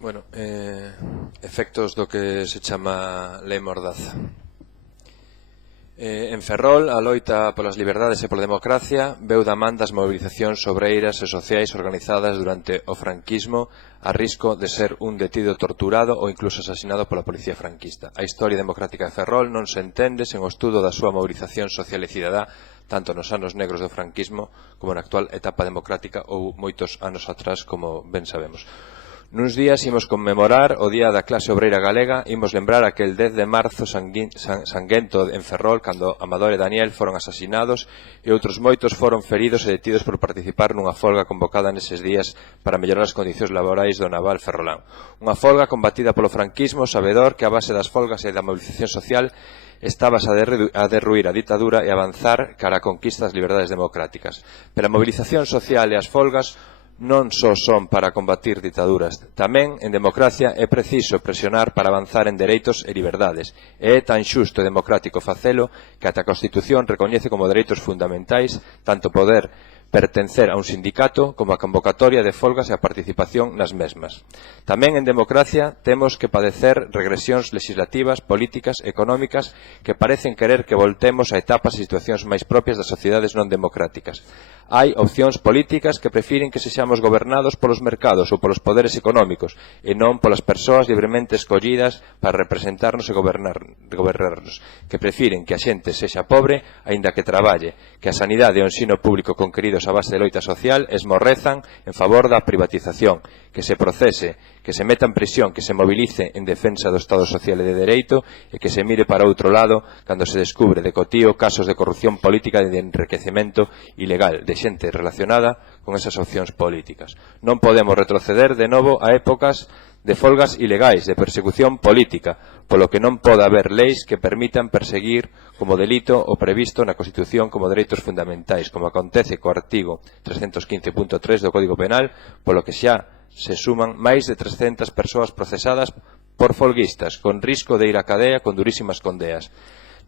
Bueno, efectos do que se chama Lei Mordaza. En Ferrol, a loita polas liberdades e pola democracia veu da man das mobilizacións obreiras e sociais organizadas durante o franquismo a risco de ser un detido torturado ou incluso asesinado pola policía franquista. A historia democrática de Ferrol non se entende sen o estudo da súa mobilización social e cidadá tanto nos anos negros do franquismo como na actual etapa democrática ou moitos anos atrás, como ben sabemos. Nuns días imos conmemorar o Día da Clase Obreira Galega, imos lembrar aquel 10 de marzo sanguento en Ferrol, cando Amador e Daniel foron asasinados e outros moitos foron feridos e detidos por participar nunha folga convocada neses días para mellorar as condicións laborais do naval ferrolán. Unha folga combatida polo franquismo, sabedor que a base das folgas e da movilización social estabas a derruir a ditadura e avanzar cara a conquista das liberdades democráticas. Pero a movilización social e as folgas non só son para combatir ditaduras, tamén en democracia é preciso presionar para avanzar en dereitos e liberdades. E é tan xusto e democrático facelo que ata a Constitución recoñece como dereitos fundamentais tanto poder pertencer a un sindicato como a convocatoria de folgas e a participación nas mesmas. Tamén en democracia temos que padecer regresións legislativas, políticas, económicas que parecen querer que voltemos a etapas e situacións máis propias das sociedades non democráticas. Hai opcións políticas que prefiren que sexamos gobernados polos mercados ou polos poderes económicos e non polas persoas libremente escollidas para representarnos e gobernarnos, que prefiren que a xente sexa pobre aínda que traballe, que a sanidade e o ensino público conqueridos a base de loita social esmorrezan en favor da privatización, que se procese, que se meta en prisión, que se movilice en defensa do Estado social e de dereito e que se mire para outro lado cando se descubre de cotío casos de corrupción política e de enriquecemento ilegal de xente relacionada con esas opcións políticas. Non podemos retroceder de novo a épocas de folgas ilegais, de persecución política, polo que non pode haber leis que permitan perseguir como delito o previsto na Constitución como dereitos fundamentais, como acontece co artigo 315.3 do Código Penal, polo que xa se suman máis de 300 persoas procesadas por folguistas, con risco de ir á cadea con durísimas condeas.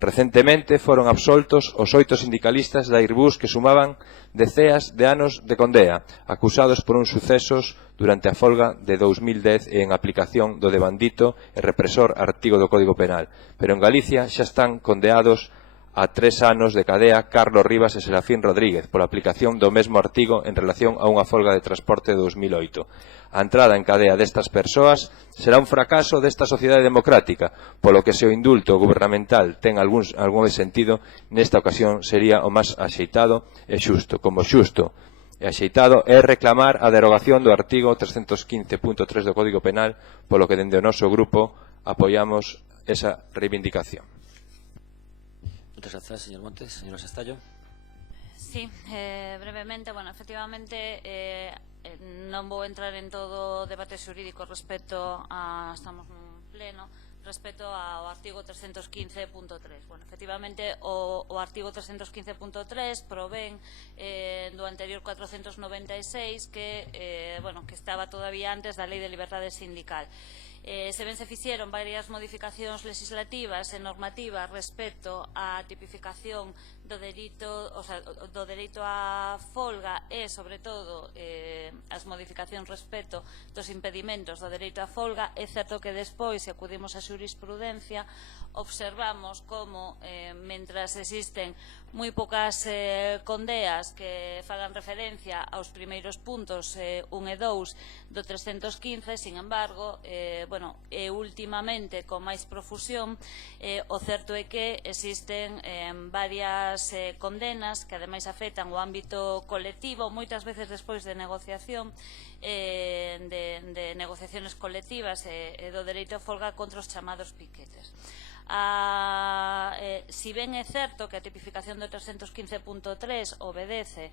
Recentemente foron absoltos os 8 sindicalistas da Airbus que sumaban deceas de anos de condea, acusados por uns sucesos durante a folga de 2010 e en aplicación do devandito e represor artigo do Código Penal. Pero en Galicia xa están condeados a 3 anos de cadea Carlos Rivas e Serafín Rodríguez pola aplicación do mesmo artigo en relación a unha folga de transporte de 2008. A entrada en cadea destas persoas será un fracaso desta sociedade democrática, polo que se o indulto gubernamental ten algún sentido, nesta ocasión sería o máis axeitado e xusto. Como xusto e axeitado é reclamar a derogación do artigo 315.3 do Código Penal, polo que dende o noso grupo apoiamos esa reivindicación. Muchas gracias, señor Montes. Señora Sestallo. Sí, brevemente, bueno, efectivamente non vou entrar en todo o debate xurídico respecto a, estamos nun pleno, respecto ao artigo 315.3. Bueno, efectivamente, o artigo 315.3 provén do anterior 496 que estaba todavía antes da Lei de Liberdade Sindical. Se ben se fixeron varias modificacións legislativas e normativas respecto á tipificación do dereito á folga e, sobre todo, as modificacións respecto dos impedimentos do dereito á folga. É certo que despois, se acudimos á xurisprudencia, observamos como, mentras existen moi poucas condeas que fagan referencia aos primeiros puntos 1 e 2 do 315, sin embargo, últimamente con máis profusión, o certo é que existen varias condenas que ademais afectan o ámbito colectivo, moitas veces despois de negociación, de negociaciones colectivas e do dereito a folga contra os chamados piquetes. Si ben é certo que a tipificación do 315.3 obedece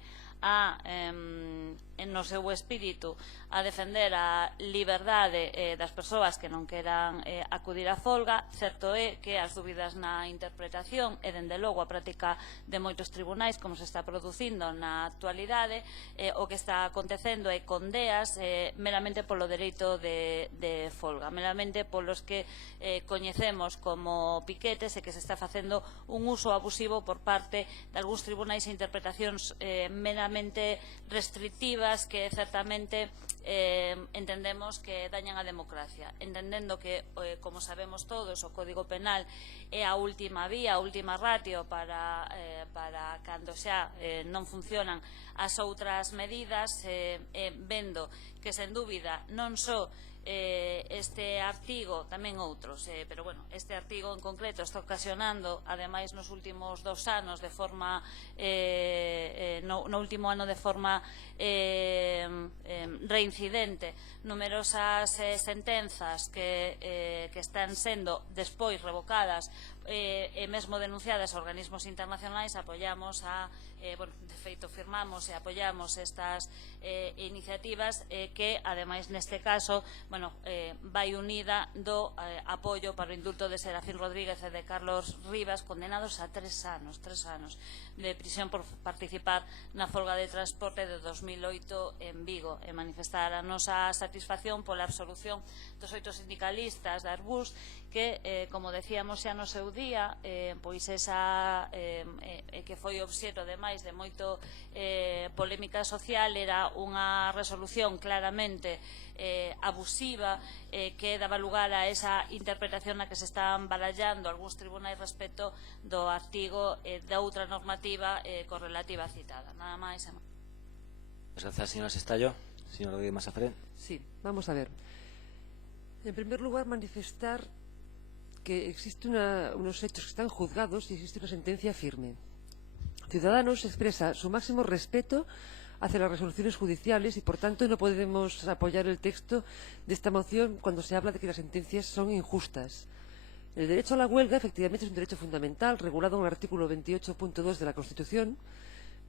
no seu espírito a defender a liberdade das persoas que non queran acudir á folga, certo é que as dúbidas na interpretación e, dende logo, a práctica de moitos tribunais, como se está producindo na actualidade, o que está acontecendo é condeas meramente polo dereito de folga, meramente polos que coñecemos como piquetes e que se está facendo un uso abusivo por parte de algúns tribunais e interpretacións meramente meramente restrictivas que certamente entendemos que dañan a democracia, entendendo que, como sabemos todos, o Código Penal é a última vía, a última ratio para cando xa non funcionan as outras medidas, vendo que, sen dúbida, non só este artigo, tamén outros, pero bueno, este artigo en concreto está ocasionando, ademais nos últimos 2 anos de forma no último ano de forma reincidente, numerosas sentenzas que están sendo despois revocadas e mesmo denunciadas a organismos internacionais. Apoiamos de feito firmamos e apoiamos estas iniciativas que, ademais, neste caso, vai unida do apoio para o indulto de Serafín Rodríguez e de Carlos Rivas, condenados a 3 anos de prisión por participar na folga de transporte de 2008 en Vigo, e manifestar a nosa satisfacción pola absolución dos 8 sindicalistas da Airbus que, como decíamos xa no seu día, pois esa que foi obxecto ademais de moito polémica social, era unha resolución claramente abusiva que daba lugar a esa interpretación na que se están barallando algúns tribunais respecto do artigo da outra normativa correlativa citada. Nada máis. Gracias, señora Sestallo. Señor Rodríguez Masafré. Sí, vamos a ver. En primer lugar, manifestar que existen unos hechos que están juzgados y existe una sentencia firme. Ciudadanos expresa su máximo respeto hacia las resoluciones judiciales y, por tanto, no podemos apoyar el texto de esta moción cuando se habla de que las sentencias son injustas. El derecho a la huelga, efectivamente, es un derecho fundamental, regulado en el artículo 28.2 de la Constitución,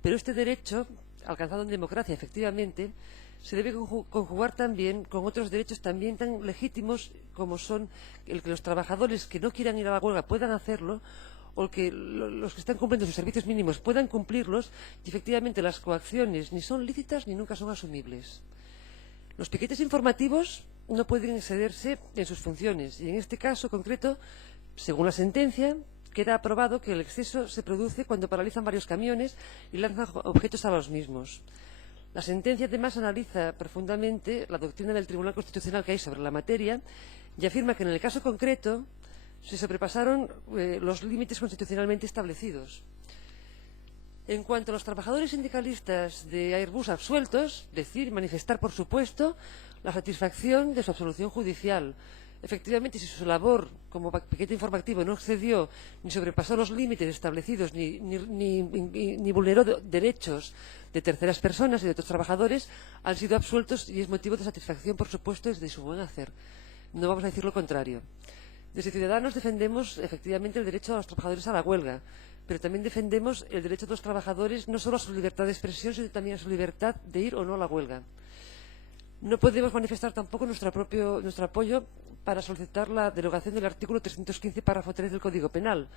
pero este derecho, alcanzado en democracia, efectivamente, se debe conjugar también con otros derechos también tan legítimos como son el que los trabajadores que no quieran ir a la huelga puedan hacerlo, o que los que están cumpliendo sus servicios mínimos puedan cumplirlos, y efectivamente las coacciones ni son lícitas ni nunca son asumibles. Los piquetes informativos no pueden excederse en sus funciones, y en este caso concreto, según la sentencia, queda aprobado que el exceso se produce cuando paralizan varios camiones y lanzan objetos a los mismos. La sentencia además analiza profundamente la doctrina del Tribunal Constitucional que hay sobre la materia y afirma que en el caso concreto se sobrepasaron los límites constitucionalmente establecidos. En cuanto a los trabajadores sindicalistas de Airbus absueltos, decir y manifestar, por supuesto, la satisfacción de su absolución judicial. Efectivamente, si su labor como piquete informativo no excedió ni sobrepasó los límites establecidos ni vulneró derechos de terceras personas y de otros trabajadores, han sido absueltos y es motivo de satisfacción, por supuesto, desde su buen hacer. No vamos a decir lo contrario. Desde Ciudadanos defendemos efectivamente el derecho a los trabajadores a la huelga, pero también defendemos el derecho de los trabajadores no solo a su libertad de expresión, sino también a su libertad de ir o no a la huelga. No podemos manifestar tampoco nuestro apoyo para solicitar la derogación del artículo 315, párrafo 3 del Código Penal.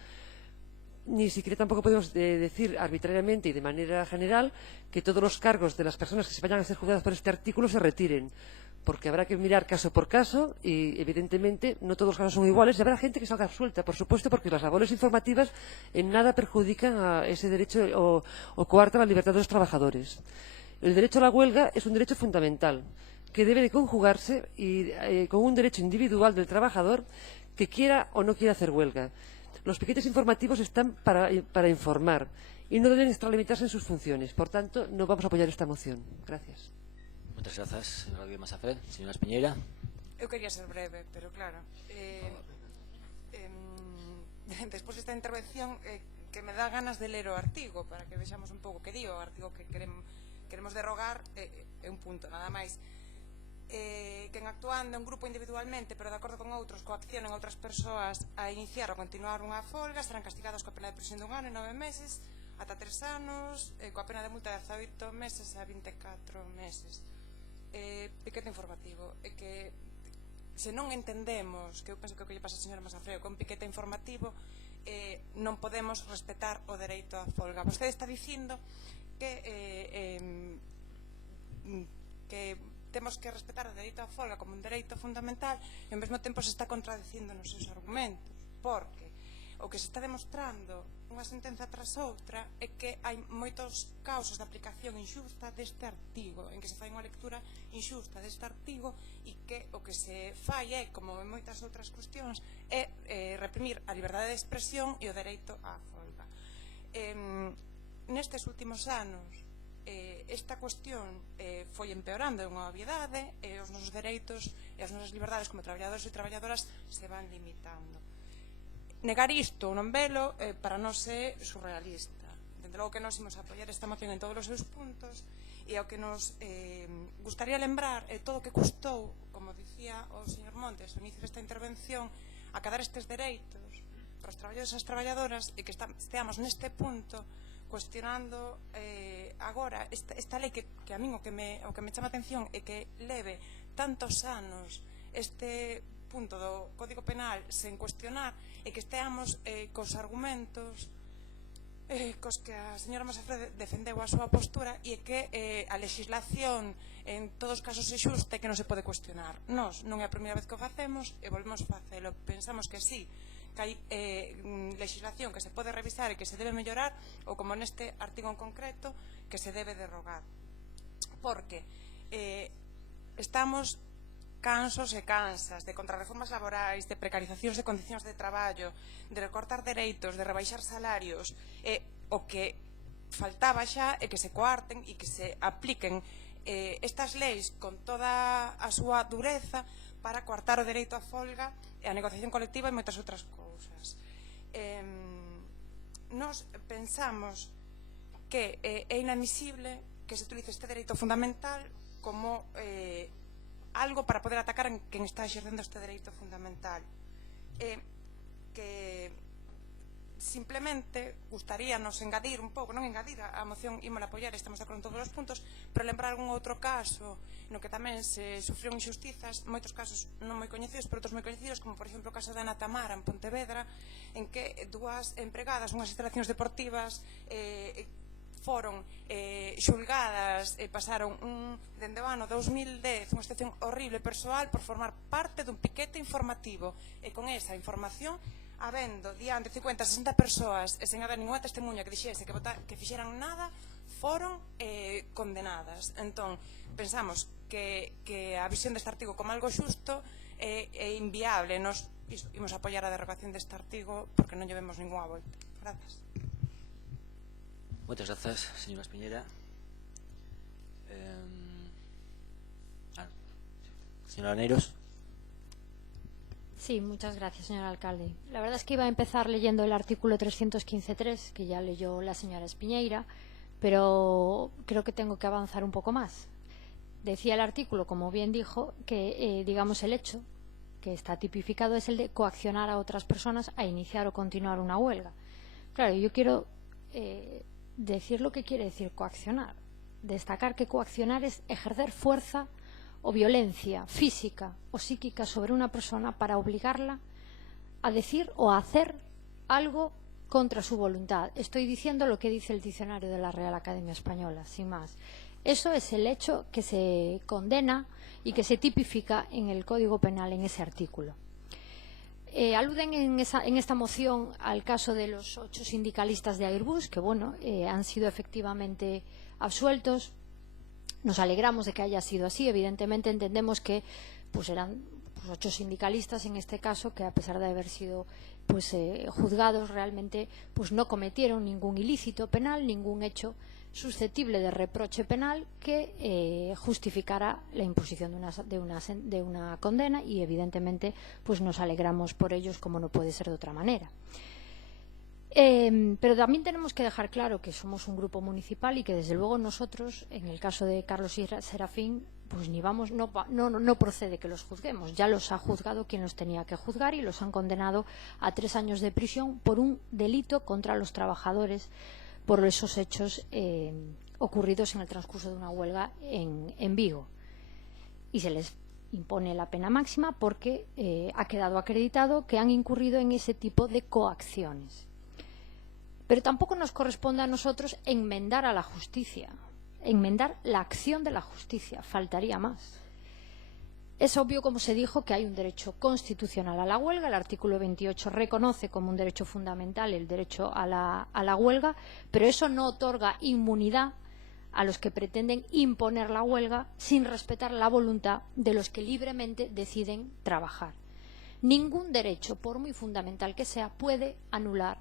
Ni siquiera tampoco podemos decir arbitrariamente y de manera general que todos los cargos de las personas que se vayan a ser juzgadas por este artículo se retiren, porque habrá que mirar caso por caso y, evidentemente, no todos los casos son iguales y habrá gente que salga absuelta, por supuesto, porque las labores informativas en nada perjudican a ese derecho o coartan la libertad de los trabajadores. El derecho a la huelga es un derecho fundamental que debe de conjugarse con un derecho individual del trabajador que quiera o no quiera hacer huelga. Los piquetes informativos están para informar y no deben extralimitarse en sus funciones. Por tanto, no vamos a apoyar esta moción. Gracias. Muchas gracias, señor Rodríguez Masafré. Señora Espiñeira. Eu quería ser breve, pero claro, despois desta intervención que me dá ganas de ler o artigo para que vexamos un pouco que di o artigo que queremos derrogar é un punto, nada máis. Quen actuando en grupo individualmente pero de acordo con outros coaccionen a outras persoas a iniciar ou continuar unha folga serán castigados coa pena de prisión de 1 ano e 9 meses ata 3 anos, coa pena de multa de 18 meses a 24 meses. Piquete informativo é que se non entendemos, que eu penso que o que lle pasa a señora Masafré con piquete informativo, non podemos respetar o dereito á folga. Vostede está dicindo que temos que respetar o dereito á folga como un dereito fundamental e ao mesmo tempo se está contradicindo nos seus argumentos, porque o que se está demostrando unha sentenza tras outra é que hai moitos casos de aplicación inxusta deste artigo, en que se fai unha lectura inxusta deste artigo e que o que se fai é, como en moitas outras cuestións, é reprimir a liberdade de expresión e o dereito á folga. Nestes últimos anos esta cuestión foi empeorando, é unha obviedade, e os nosos dereitos e as nosas liberdades como traballadores e traballadoras se van limitando. Negar isto ou non velo para nós é surrealista. Dende logo que nós imos apoiar esta moción en todos os seus puntos, e ao que nos gustaría lembrar é todo o que custou, como dicía o señor Montes ao inicio desta intervención, acadar estes dereitos para os traballadores e as traballadoras, e que esteamos neste punto cuestionando agora esta lei que a min o que me chama a atención é que leve tantos anos este punto do Código Penal sen cuestionar, e que esteamos cos argumentos cos que a señora Masafre defendeu a súa postura, e que a legislación en todos os casos é xusta e que non se pode cuestionar. Nós non é a primeira vez que o facemos e volvemos a facelo. Pensamos que sí, que hai legislación que se pode revisar e que se debe mellorar, ou como neste artigo en concreto, que se debe derrogar, porque estamos cansos e cansas de contrarreformas laborais, de precarizacións de condicións de traballo, de recortar dereitos, de rebaixar salarios. O que faltaba xa é que se coarten e que se apliquen estas leis con toda a súa dureza para coartar o dereito á folga e a negociación colectiva e moitas outras cousas. Nos pensamos que é inadmisible que se utilice este dereito fundamental como algo para poder atacar en quen está exercendo este dereito fundamental. Que simplemente gustaríanos engadir un pouco, non engadir, a moción ímola apoiar, estamos de acordo en todos os puntos, pero lembrar algún outro caso no que tamén se sufriron injustizas, moitos casos non moi coñecidos, pero outros moi coñecidos, como por exemplo o caso de Ana Tamara en Pontevedra, en que dúas empregadas, unhas instalacións deportivas, foron xulgadas e pasaron dende o ano 2010 unha situación horrible persoal por formar parte dun piquete informativo, e con esa información, habendo diante 50, 60 persoas e sen haber ninguna testemunha que dixese que fixeran nada, foron condenadas. Entón, pensamos que a visión deste artigo como algo xusto é inviable. Nos imos apoiar a derrogación deste artigo porque non lle vemos ninguna volta. Grazas. Muchas gracias, señora Espiñera. Señora Neiros. Sí, muchas gracias, señor alcalde. La verdad es que iba a empezar leyendo el artículo 315.3, que ya leyó la señora Espiñeira, pero creo que tengo que avanzar un poco más. Decía el artículo, como bien dijo, que digamos el hecho que está tipificado es el de coaccionar a otras personas a iniciar o continuar una huelga. Claro, yo quiero decir lo que quiere decir coaccionar. Destacar que coaccionar es ejercer fuerza o violencia física o psíquica sobre una persona para obligarla a decir o a hacer algo contra su voluntad. Estoy diciendo lo que dice el diccionario de la Real Academia Española, sin más. Eso es el hecho que se condena y que se tipifica en el Código Penal, en ese artículo. Aluden en esta moción al caso de los 8 sindicalistas de Airbus, que bueno, han sido efectivamente absueltos. Nos alegramos de que haya sido así. Evidentemente entendemos que pues eran 8 sindicalistas en este caso, que a pesar de haber sido juzgados, realmente pues no cometieron ningún ilícito penal, ningún hecho susceptible de reproche penal que justificara la imposición de una condena, y evidentemente pues nos alegramos por ellos, como no puede ser de otra manera. Pero también tenemos que dejar claro que somos un grupo municipal y que desde luego nosotros, en el caso de Carlos y Serafín, pues no procede que los juzguemos. Ya los ha juzgado quien los tenía que juzgar y los han condenado a 3 años de prisión por un delito contra los trabajadores por esos hechos ocurridos en el transcurso de una huelga en Vigo. Y se les impone la pena máxima porque ha quedado acreditado que han incurrido en ese tipo de coacciones. Pero tampoco nos corresponde a nosotros enmendar a la justicia, enmendar la acción de la justicia, faltaría más. Es obvio, como se dijo, que hay un derecho constitucional a la huelga. El artículo 28 reconoce como un derecho fundamental el derecho a la huelga, pero eso no otorga inmunidad a los que pretenden imponer la huelga sin respetar la voluntad de los que libremente deciden trabajar. Ningún derecho, por muy fundamental que sea, puede anular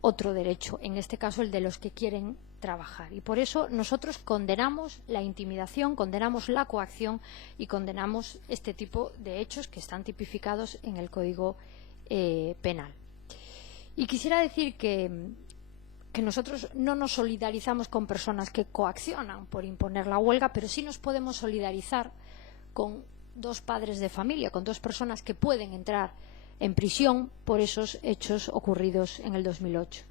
otro derecho, en este caso el de los que quieren trabajar. Y por eso nosotros condenamos la intimidación, condenamos la coacción y condenamos este tipo de hechos que están tipificados en el Código Penal. Y quisiera decir que nosotros no nos solidarizamos con personas que coaccionan por imponer la huelga, pero sí nos podemos solidarizar con dos padres de familia, con dos personas que pueden entrar en prisión por esos hechos ocurridos en el 2008.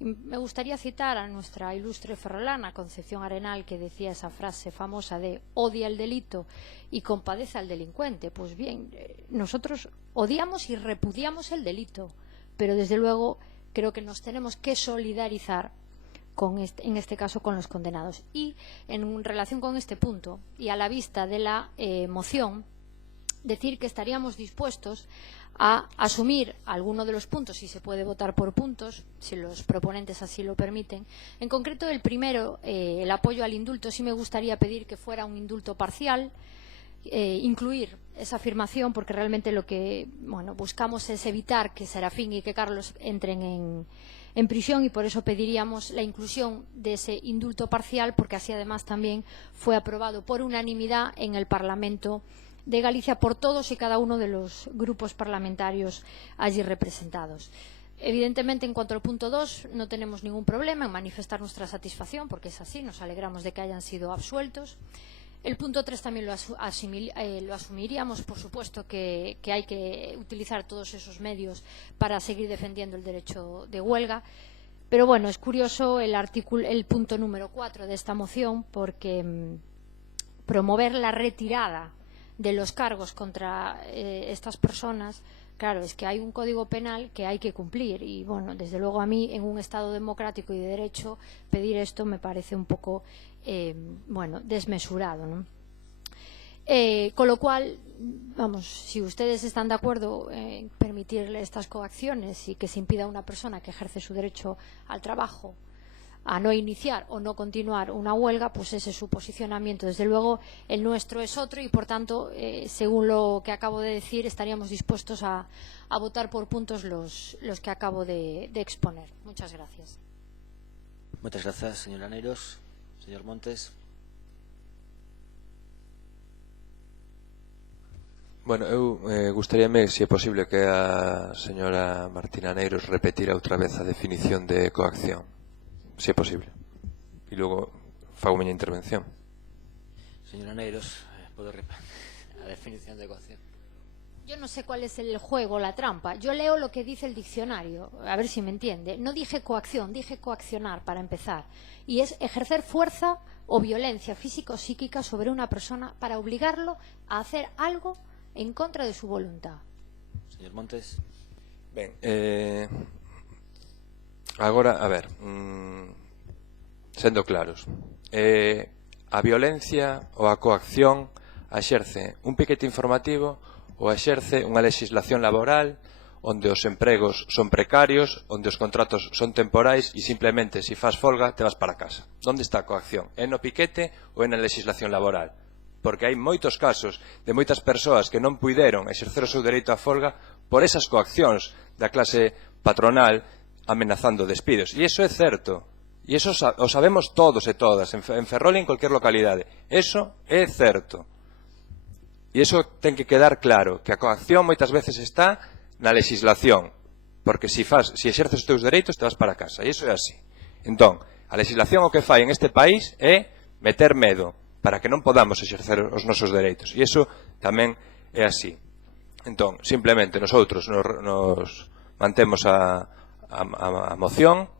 Y me gustaría citar a nuestra ilustre ferrolana Concepción Arenal, que decía esa frase famosa de odia el delito y compadece al delincuente. Pues bien, nosotros odiamos y repudiamos el delito, pero desde luego creo que nos tenemos que solidarizar en este caso con los condenados. Y en relación con este punto y a la vista de la moción, decir que estaríamos dispuestos a asumir alguno de los puntos, si se puede votar por puntos, si los proponentes así lo permiten. En concreto, el primero, el apoyo al indulto, sí me gustaría pedir que fuera un indulto parcial, incluir esa afirmación, porque realmente lo que buscamos es evitar que Serafín y que Carlos entren en prisión, y por eso pediríamos la inclusión de ese indulto parcial, porque así además también fue aprobado por unanimidad en el Parlamento de Galicia por todos y cada uno de los grupos parlamentarios allí representados. Evidentemente, en cuanto al punto 2, no tenemos ningún problema en manifestar nuestra satisfacción, porque es así, nos alegramos de que hayan sido absueltos. El punto 3 también lo asumiríamos, por supuesto, que hay que utilizar todos esos medios para seguir defendiendo el derecho de huelga. Pero bueno, es curioso el punto número 4 de esta moción, porque promover la retirada de los cargos contra estas personas, claro, es que hay un código penal que hay que cumplir y, bueno, desde luego a mí, en un Estado democrático y de derecho, pedir esto me parece un poco, desmesurado, ¿no? Con lo cual, vamos, si ustedes están de acuerdo en permitirle estas coacciones y que se impida a una persona que ejerce su derecho al trabajo a no iniciar o no continuar una huelga, pues ese es su posicionamiento. Desde luego el nuestro es otro y, por tanto, según lo que acabo de decir, estaríamos dispuestos a votar por puntos los que acabo de exponer. Muchas gracias. Muchas gracias, señora Neiros. Señor Montes. Bueno, eu gustaríame, se é posible, que a señora Martina Neiros repetira outra vez a definición de coacción, se é posible, e logo fago miña intervención. Señora Neiros, ¿puedo repetir la definición de coacción? Yo no sé cuál es el juego, la trampa. Yo leo lo que dice el diccionario, a ver si me entiende. No dije coacción, dije coaccionar, para empezar. Y es ejercer fuerza o violencia física o psíquica sobre una persona para obligarlo a hacer algo en contra de su voluntad. Señor Montes. Ben, agora, a ver, sendo claros, a violencia ou a coacción a exerce un piquete informativo ou a exerce unha legislación laboral onde os empregos son precarios, onde os contratos son temporais e simplemente, se faz folga, te vas para casa. Onde está a coacción? É no piquete ou é na legislación laboral? Porque hai moitos casos de moitas persoas que non puideron exercer o seu dereito a folga por esas coaccións da clase patronal amenazando despidos. E iso é certo. E iso o sabemos todos e todas, en Ferrol e en cualquier localidade. Iso é certo. E iso ten que quedar claro, que a coacción moitas veces está na legislación, porque se exerces os teus dereitos te vas para casa, e iso é así. Entón, a legislación o que fai en este país é meter medo para que non podamos exercer os nosos dereitos, e iso tamén é así. Entón, simplemente, nosotros nos mantemos a moción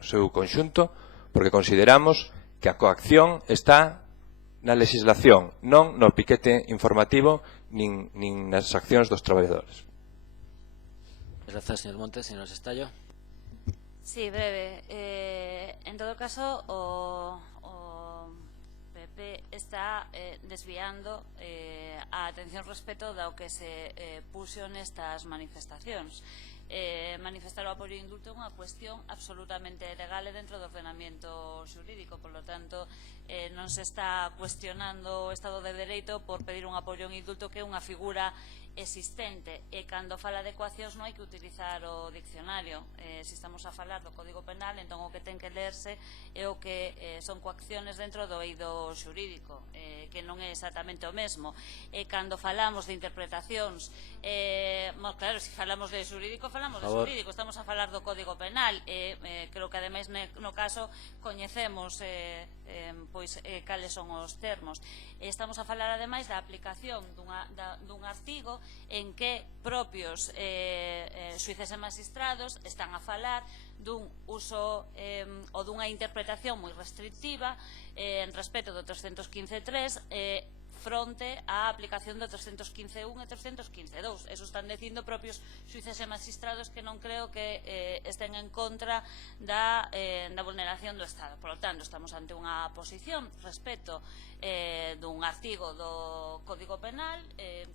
no seu conxunto, porque consideramos que a coacción está na legislación, non no piquete informativo nin nas accións dos traballadores. Gracias, señor Montes. Señor Estallo. Sí, breve. En todo caso, o PP PP está desviando a atención respecto do que se puxo nestas manifestacións. Manifestar o apoio ao indulto é unha cuestión absolutamente legal e dentro do ordenamento xurídico, por lo tanto non se está cuestionando o Estado de Dereito por pedir un apoio ao indulto, que é unha figura existente, e cando fala de coaccións non hai que utilizar o diccionario. Se estamos a falar do Código Penal, entón o que ten que lerse é o que son coaccións dentro do eido xurídico, que non é exactamente o mesmo. E cando falamos de interpretacións, claro, se falamos de xurídico, falamos de xurídico, estamos a falar do Código Penal, creo que ademais no caso coñecemos cales son os termos. Estamos a falar ademais da aplicación dun artigo en que propios xuíces e magistrados están a falar dun uso ou dunha interpretación moi restrictiva en respecto do 315.3 fronte á aplicación do 315.1 e 315.2. Eso están dicindo propios xuíces e magistrados, que non creo que estén en contra da vulneración do Estado. Por lo tanto, estamos ante unha posición respecto dun artigo do Código Penal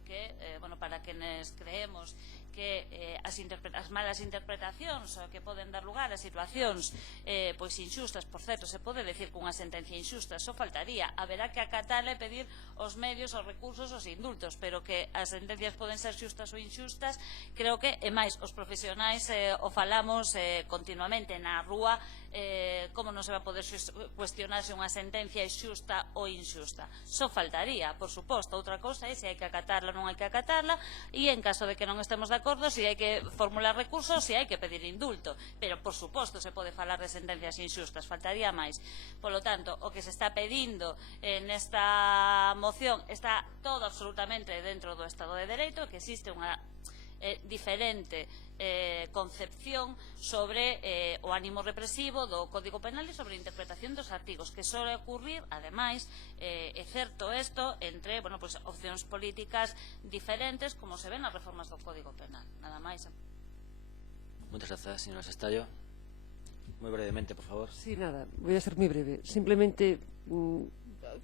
que, para quenes creemos que as malas interpretacións que poden dar lugar a situacións pois inxustas, por certo, se pode decir que unha sentencia inxusta, só faltaría, haberá que acatarla e pedir os medios, os recursos, os indultos, pero que as sentencias poden ser xustas ou inxustas, creo que, e máis, os profesionais o falamos continuamente na rúa, como non se va a poder cuestionar se unha sentencia é xusta ou inxusta. Só faltaría, por suposto. Outra cousa é se hai que acatarla ou non hai que acatarla, e en caso de que non estemos de acordo, se hai que formular recursos, se hai que pedir indulto. Pero, por suposto, se pode falar de sentencias inxustas, faltaría máis. Polo tanto, o que se está pedindo nesta moción está todo absolutamente dentro do Estado de Dereito, que existe unha diferente concepción sobre o ánimo represivo do Código Penal e sobre a interpretación dos artigos, que suele ocurrir, ademais, é certo isto, entre opcións políticas diferentes, como se ven nas reformas do Código Penal. Nada máis. Muchas gracias, señora Sestallo. Muy brevemente, por favor. Sí, nada, voy a ser muy breve. Simplemente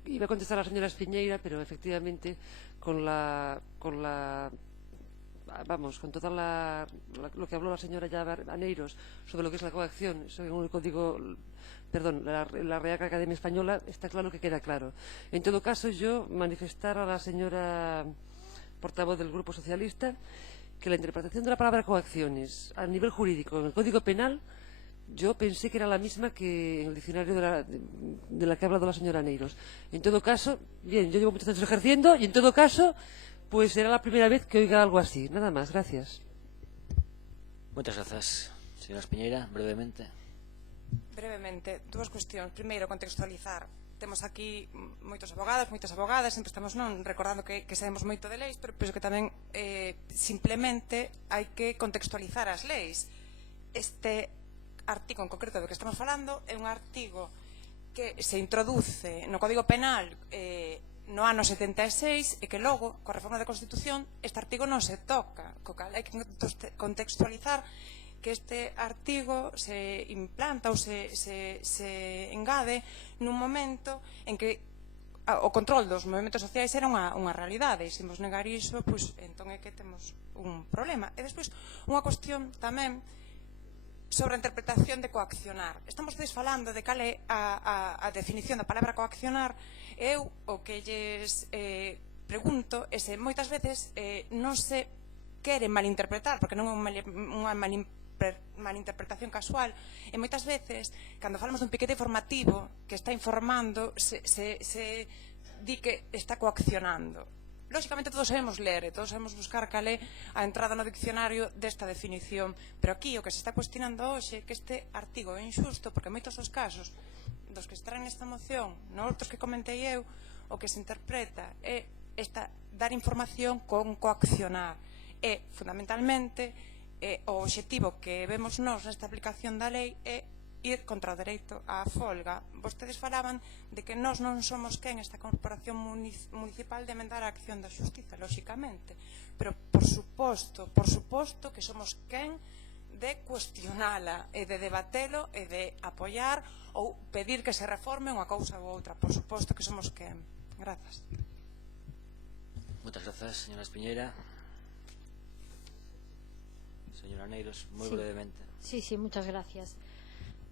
iba a contestar a la señora Espiñeira, pero efectivamente con todo lo que habló la señora Aneiros sobre lo que es la coacción, según el código, perdón, la Real Academia Española, está claro que queda claro. En todo caso, yo manifestar a la señora portavoz del Grupo Socialista que la interpretación de la palabra coacciones a nivel jurídico en el Código Penal, yo pensé que era la misma que en el diccionario de la que ha hablado la señora Aneiros. En todo caso, bien, yo llevo muchos años ejerciendo y en todo caso, pues será la primera vez que oiga algo así. Nada más, gracias. Muchas gracias. Señora Espiñeira, brevemente. Brevemente, dúas cuestións. Primeiro, contextualizar. Temos aquí moitos abogados, moitas abogadas, sempre estamos recordando que sabemos moito de leis, pero penso que tamén simplemente hai que contextualizar as leis. Este artigo en concreto do que estamos falando é un artigo que se introduce no Código Penal no ano 76 e que logo, coa reforma da Constitución, este artigo non se toca, co cal hai que contextualizar que este artigo se implanta ou se engade nun momento en que o control dos movimentos sociais era unha realidade, e se imos negar iso, pois entón é que temos un problema. E despois, unha cuestión tamén sobre a interpretación de coaccionar. Estamos falando de cal é a definición da palabra coaccionar. Eu o que lles pregunto é se moitas veces non se quere malinterpretar, porque non é unha malinterpretación casual, e moitas veces, cando falamos dun piquete informativo que está informando, se di que está coaccionando. Lóxicamente todos sabemos ler e todos sabemos buscar cal é a entrada no diccionario desta definición, pero aquí o que se está cuestionando hoxe é que este artigo é injusto, porque moitos dos casos dos que están nesta moción, nos outros que comentei eu, o que se interpreta é dar información con coaccionar. E, fundamentalmente, o obxectivo que vemos nós nesta aplicación da lei é ir contra o dereito á folga. Vostedes falaban de que nós non somos quen esta corporación municipal de emendar a acción da xustiza, lóxicamente, pero por suposto que somos quen de cuestionala e de debatelo e de apoiar ou pedir que se reforme unha cousa ou outra. Por suposto que somos quen. Grazas. Muchas gracias, señora Espiñeira. Señora Neiros, muy Sí. brevemente. Sí, muchas gracias.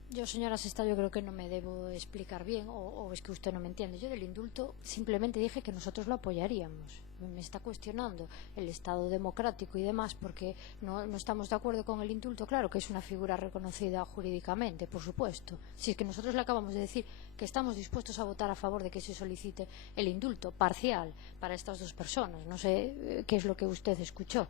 Yo, señora Sesta, yo creo que no me debo explicar bien, o es que usted no me entiende. Yo del indulto simplemente dije que nosotros lo apoyaríamos. Me está cuestionando el Estado democrático y demás porque no estamos de acuerdo con el indulto. Claro que es una figura reconocida jurídicamente, por supuesto. Si es que nosotros le acabamos de decir que estamos dispuestos a votar a favor de que se solicite el indulto parcial para estas dos personas. No sé qué es lo que usted escuchó.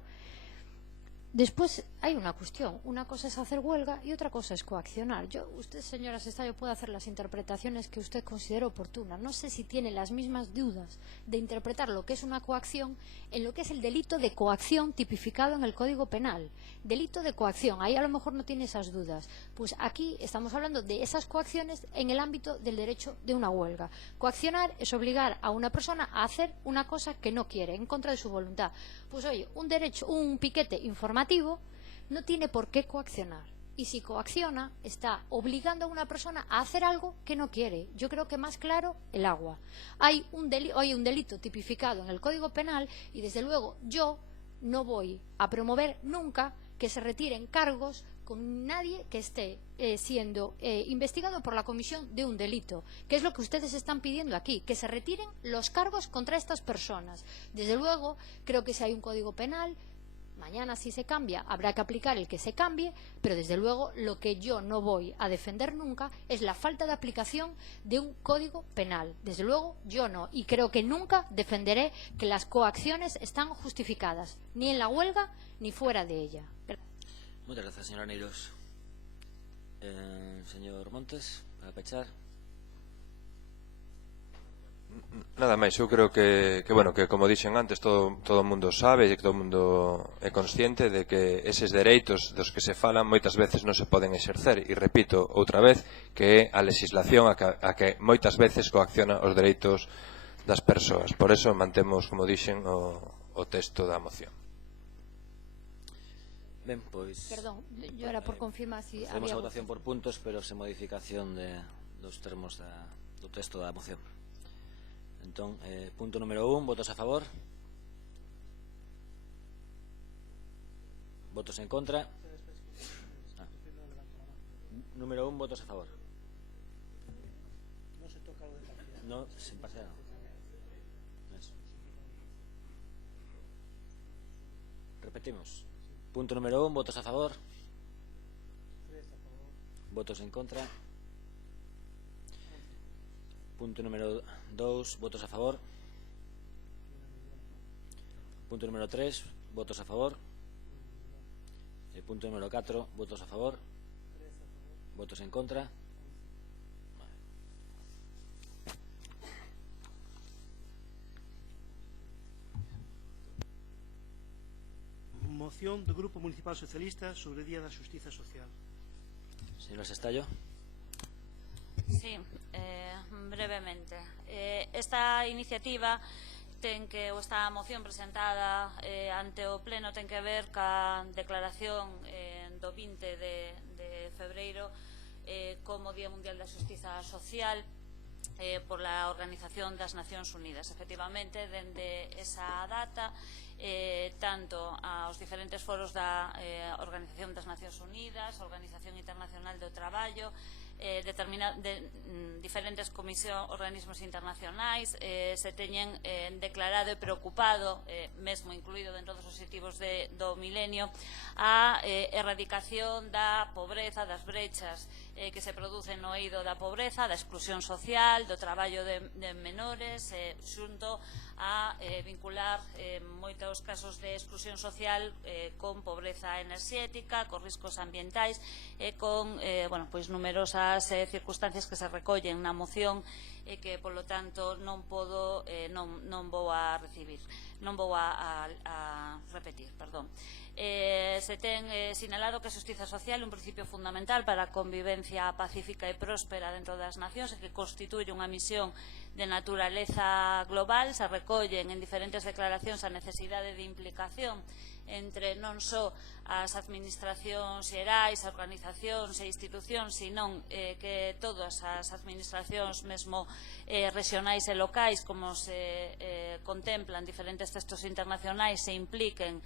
Después hay una cuestión. Una cosa es hacer huelga y otra cosa es coaccionar. Usted, señora Sestayo, puede hacer las interpretaciones que usted considere oportunas. No sé si tiene las mismas dudas de interpretar lo que es una coacción en lo que es el delito de coacción tipificado en el Código Penal. Delito de coacción. Ahí a lo mejor no tiene esas dudas. Pues aquí estamos hablando de esas coacciones en el ámbito del derecho de una huelga. Coaccionar es obligar a una persona a hacer una cosa que no quiere, en contra de su voluntad. Pues oye, un piquete informativo no tiene por qué coaccionar. Y si coacciona, está obligando a una persona a hacer algo que no quiere. Yo creo que más claro, el agua. Hay un delito tipificado en el Código Penal y desde luego yo no voy a promover nunca que se retiren cargos con nadie que esté siendo investigado por la comisión de un delito, que es lo que ustedes están pidiendo aquí, que se retiren los cargos contra estas personas. Desde luego, creo que si hay un Código Penal, mañana si se cambia, habrá que aplicar el que se cambie, pero desde luego lo que yo no voy a defender nunca es la falta de aplicación de un Código Penal. Desde luego yo no, y creo que nunca defenderé que las coacciones están justificadas, ni en la huelga ni fuera de ella. Muchas gracias, señora Neiros. Señor Montes, para pechar. Nada máis, eu creo que como dixen antes, todo o mundo sabe e que todo o mundo é consciente de que eses dereitos dos que se falan moitas veces non se poden exercer, e repito outra vez que é a legislación a que moitas veces coacciona os dereitos das persoas. Por eso mantemos, como dixen, o texto da moción. Ben, pois... Perdón, yo era por confirmar si facemos había... a votación por puntos, pero sen modificación dos termos do texto da moción. Entón, punto número 1, votos a favor. Votos en contra. Número 1, votos a favor. No se toca lo de parcial. No, sin parcial. Eso. Repetimos. Punto número 1, votos a favor. 3 a favor. Votos en contra. Punto número 2, votos a favor. Punto número 3, votos a favor. Punto número 4, votos a favor. Votos en contra. Moción do Grupo Municipal Socialista sobre o Día da Xustiza Social. Señora Sestallo. Sí, brevemente. Esta iniciativa ou esta moción presentada ante o Pleno ten que ver ca declaración do 20 de febreiro como Día Mundial da Xustiza Social por la Organización das Nacións Unidas. Efectivamente, dende esa data, tanto aos diferentes foros da Organización das Nacións Unidas, Organización Internacional do Traballo, diferentes organismos internacionais se teñen declarado e preocupado, mesmo incluído dentro dos obxectivos do milenio, a erradicación da pobreza, das brechas que se producen no eido da pobreza, da exclusión social, do traballo de menores, xunto a vincular moitos casos de exclusión social con pobreza enerxética, con riscos ambientais e con numerosas circunstancias que se recollen na moción e que, polo tanto, non vou a repetir, perdón. Se ten sinalado que a xustiza social é un principio fundamental para a convivencia pacífica e próspera dentro das nacións e que constituye unha misión de naturaleza global. Se recollen en diferentes declaracións a necesidade de implicación entre non só as administracións xerais, as organizacións e institucións, senón que todas as administracións, mesmo regionais e locais, como se contemplan diferentes textos internacionais, se impliquen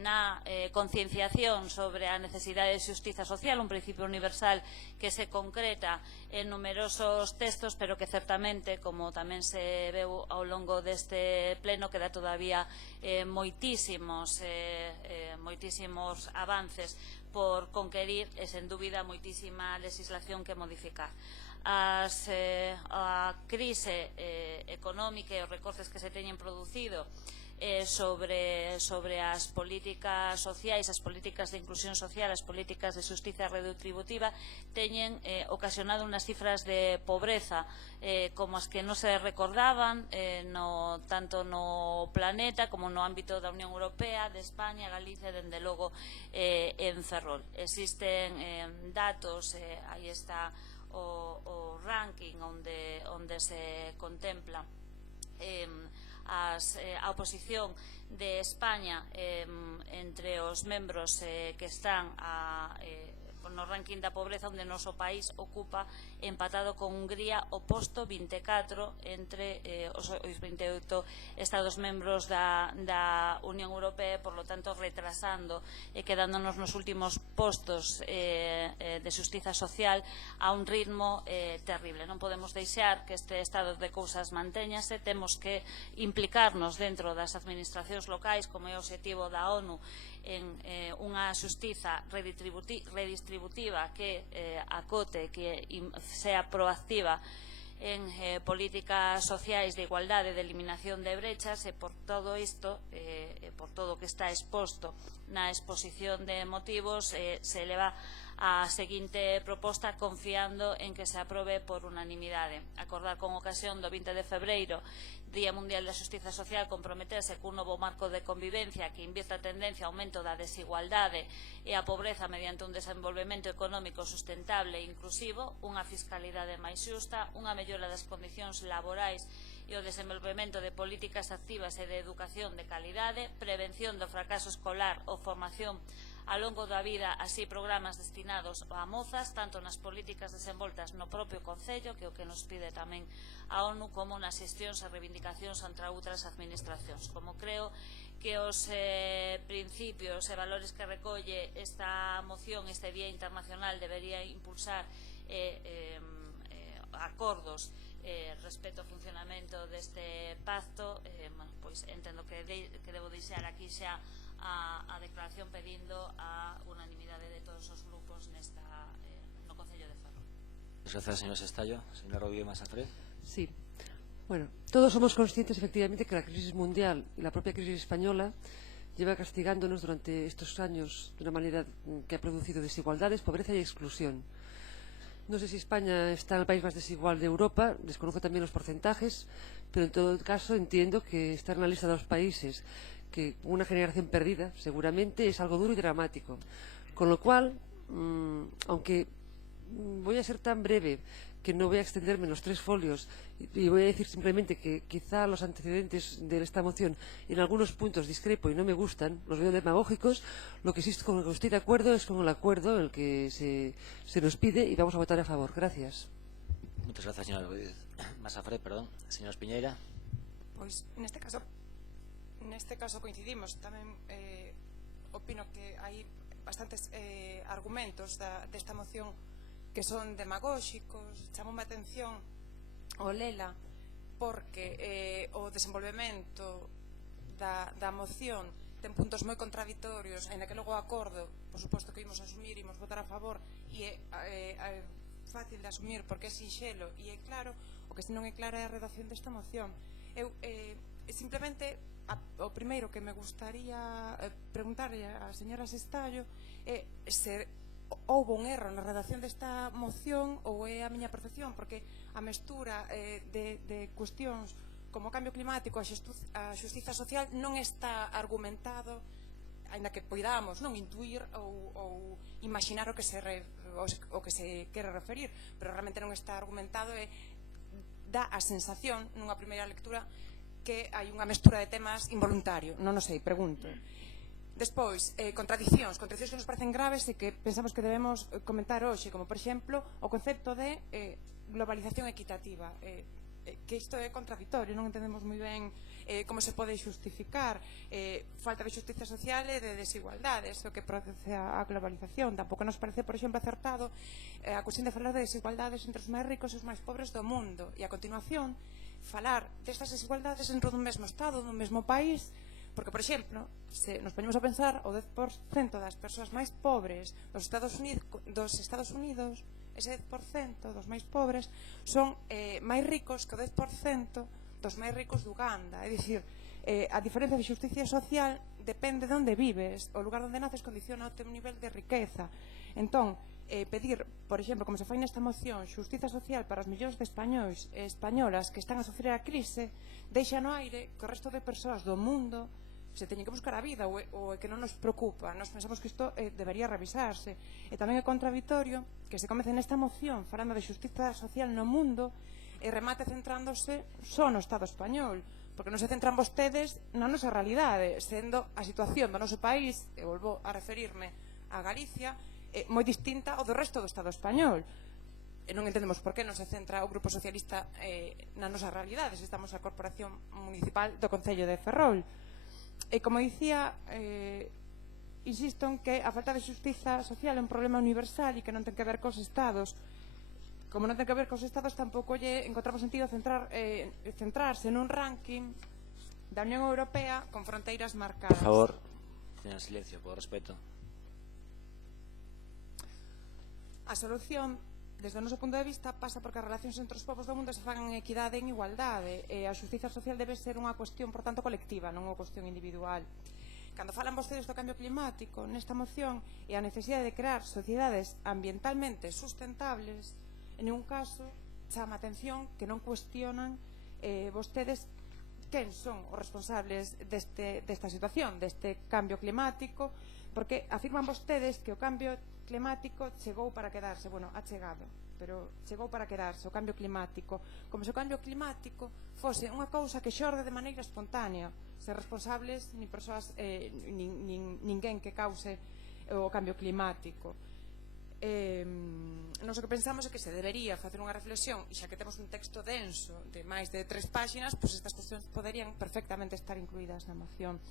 na concienciación sobre a necesidade de xustiza social, un principio universal que se concreta en numerosos textos, pero que certamente, como tamén se veu ao longo deste pleno, queda todavía moitísimos avances por conquerir e, sen dúbida, moitísima legislación que modificar. A crise económica e os recortes que se teñen producido sobre as políticas sociais, as políticas de inclusión social, as políticas de xustiza redistributiva, teñen ocasionado unhas cifras de pobreza como as que non se recordaban tanto no planeta como no ámbito da Unión Europea, de España, Galicia e, dende logo, en Ferrol. Existen datos, aí está o ranking onde se contempla a oposición de España entre os membros que están no ranking da pobreza, onde o noso país ocupa, empatado con Hungría, o posto 24 entre os 28 Estados membros da Unión Europea, por lo tanto retrasando e quedándonos nos últimos postos de xustiza social a un ritmo terrible. Non podemos deixar que este estado de cousas mantéñase, temos que implicarnos dentro das administracións locais, como é o obxectivo da ONU, en unha xustiza redistributiva que acote, que sea proactiva en políticas sociais de igualdade, de eliminación de brechas, e por todo isto, por todo o que está exposto na exposición de motivos, se eleva a seguinte proposta, confiando en que se aprobe por unanimidade. Acordar con ocasión do 20 de febreiro, Día Mundial da Xustiza Social, comprometerse cun novo marco de convivencia que invierta a tendencia ao aumento da desigualdade e a pobreza mediante un desenvolvemento económico sustentable e inclusivo, unha fiscalidade máis xusta, unha mellora das condicións laborais e o desenvolvemento de políticas activas e de educación de calidade, prevención do fracaso escolar ou formación ao longo da vida, así programas destinados a mozas, tanto nas políticas desenvoltas no propio Concello, que é o que nos pide tamén a ONU, como nas xestións e reivindicacións entre outras administracións. Como creo que os principios e valores que recolle esta moción, este Día Internacional, debería impulsar acordos respecto ao funcionamento deste pacto, pois entendo que debo deixar aquí xa a declaración pedindo a unanimidade de todos os grupos no Concello de Ferrol. Gracias, señor Sestallo. Señora Rodríguez Masafré. Sí. Bueno, todos somos conscientes, efectivamente, que la crisis mundial y la propia crisis española lleva castigándonos durante estos años de una manera que ha producido desigualdades, pobreza y exclusión. No sé si España está en el país más desigual de Europa, desconozco también los porcentajes, pero en todo caso entiendo que estar en la lista de los países que una generación perdida seguramente es algo duro y dramático. Con lo cual, aunque voy a ser tan breve que no voy a extenderme en los 3 folios y voy a decir simplemente que quizá los antecedentes de esta moción en algunos puntos discrepo y no me gustan, los veo demagógicos, lo que sí con lo que estoy de acuerdo es con el acuerdo en el que se nos pide y vamos a votar a favor. Gracias. Muchas gracias, señora Masafré. Señora Espiñeira. Pois, neste caso coincidimos. Tamén opino que hai bastantes argumentos desta moción que son demagóxicos. Chamoume a atención o lela porque o desenvolvemento da moción ten puntos moi contradictorios, aínda que logo o acordo, por suposto que imos asumir, imos votar a favor, e é fácil de asumir porque é sinxelo e é claro. O que non é clara é a redacción desta moción. Eu simplemente o primeiro que me gustaría preguntarle á señora Sestallo é se houbo un erro na redacción desta moción ou é a miña percepción, porque a mestura de cuestións como o cambio climático, a xustiza social non está argumentado, aínda que poidamos non intuir ou imaginar o que se quere referir, pero realmente non está argumentado. dá a sensación, nunha primeira lectura, que hai unha mestura de temas involuntario. Non o sei, pregunto. Despois, contradicións que nos parecen graves e que pensamos que debemos comentar hoxe, como, por exemplo, o concepto de globalización equitativa. Que isto é contradictorio, non entendemos moi ben como se pode xustificar. Falta de xusticia social e de desigualdades, o que produce a globalización. Tampouco nos parece, por exemplo, acertado a cuestión de falar de desigualdades entre os máis ricos e os máis pobres do mundo, e a continuación falar destas desigualdades dentro dun mesmo estado, dun mesmo país, porque, por exemplo, se nos ponemos a pensar, o 10% das persoas máis pobres dos Estados Unidos, ese 10% dos máis pobres son máis ricos que o 10% dos máis ricos de Uganda. É dicir, a diferencia de xusticia social depende de onde vives, o lugar onde naces condiciona o teu nivel de riqueza. Entón, pedir, por exemplo, como se fai nesta moción, xustiza social para os millóns de españois e españolas que están a sofrer a crise, deixa no aire que o resto de persoas do mundo se teñen que buscar a vida ou que non nos preocupa. Nos pensamos que isto debería revisarse. E tamén é contradictorio que se comece nesta moción falando de xustiza social no mundo e remate centrándose só no Estado español, porque non se centran vostedes na nosa realidade, sendo a situación do noso país, e volvo a referirme a Galicia, moi distinta ao do resto do Estado español. E non entendemos por que non se centra o Grupo Socialista na nosa realidade, se estamos a Corporación Municipal do Concello de Ferrol. E como dicía, insisto en que a falta de xustiza social é un problema universal e que non ten que ver cos estados. Como non ten que ver cos estados, tampouco lle encontramos sentido centrarse nun ranking da Unión Europea con fronteiras marcadas. Por favor, teñan silencio, por respeto. A solución, desde o noso punto de vista, pasa porque as relacións entre os povos do mundo se fagan en equidade e en igualdade. A xustiza social debe ser unha cuestión, por tanto, colectiva, non unha cuestión individual. Cando falan vostedes do cambio climático nesta moción e a necesidade de crear sociedades ambientalmente sustentables, en ningún caso chama a atención que non cuestionan vostedes quen son os responsables desta situación, deste cambio climático, porque afirman vostedes que o cambio climático chegou para quedarse. Bueno, ha chegado, pero chegou para quedarse o cambio climático, como se o cambio climático fose unha cousa que xorde de maneira espontánea, sen responsables ni persoas, ninguén que cause o cambio climático. Nos o que pensamos é que se debería facer unha reflexión, e xa que temos un texto denso de máis de 3 páxinas, pois estas cuestións poderían perfectamente estar incluídas na moción.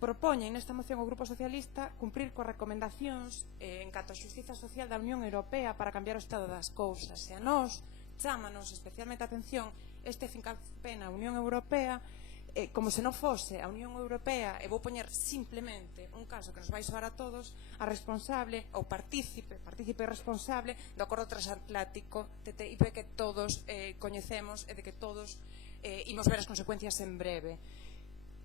Propoñen nesta moción o Grupo Socialista cumprir coas recomendacións en canto a xustiza social da Unión Europea para cambiar o estado das cousas. E a nós chámanos especialmente a atención este fincapé na Unión Europea, como se non fose a Unión Europea, e vou poñer simplemente un caso que nos vai soar a todos, a responsable ou partícipe responsable do Acordo Transatlántico TTIP que todos coñecemos e de que todos imos ver as consecuencias en breve.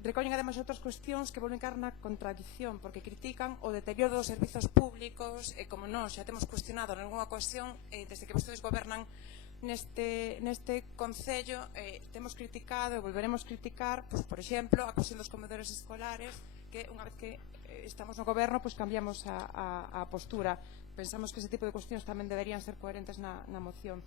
Recollen ademais outras cuestións que volven caer na contradición, porque critican o deterioro dos servizos públicos, e como nós xa temos cuestionado en algunha cuestión desde que vostedes gobernan neste Concello, temos criticado e volveremos criticar, por exemplo, a cuestión dos comedores escolares, que unha vez que estamos no goberno, cambiamos a postura. Pensamos que ese tipo de cuestións tamén deberían ser coherentes na moción.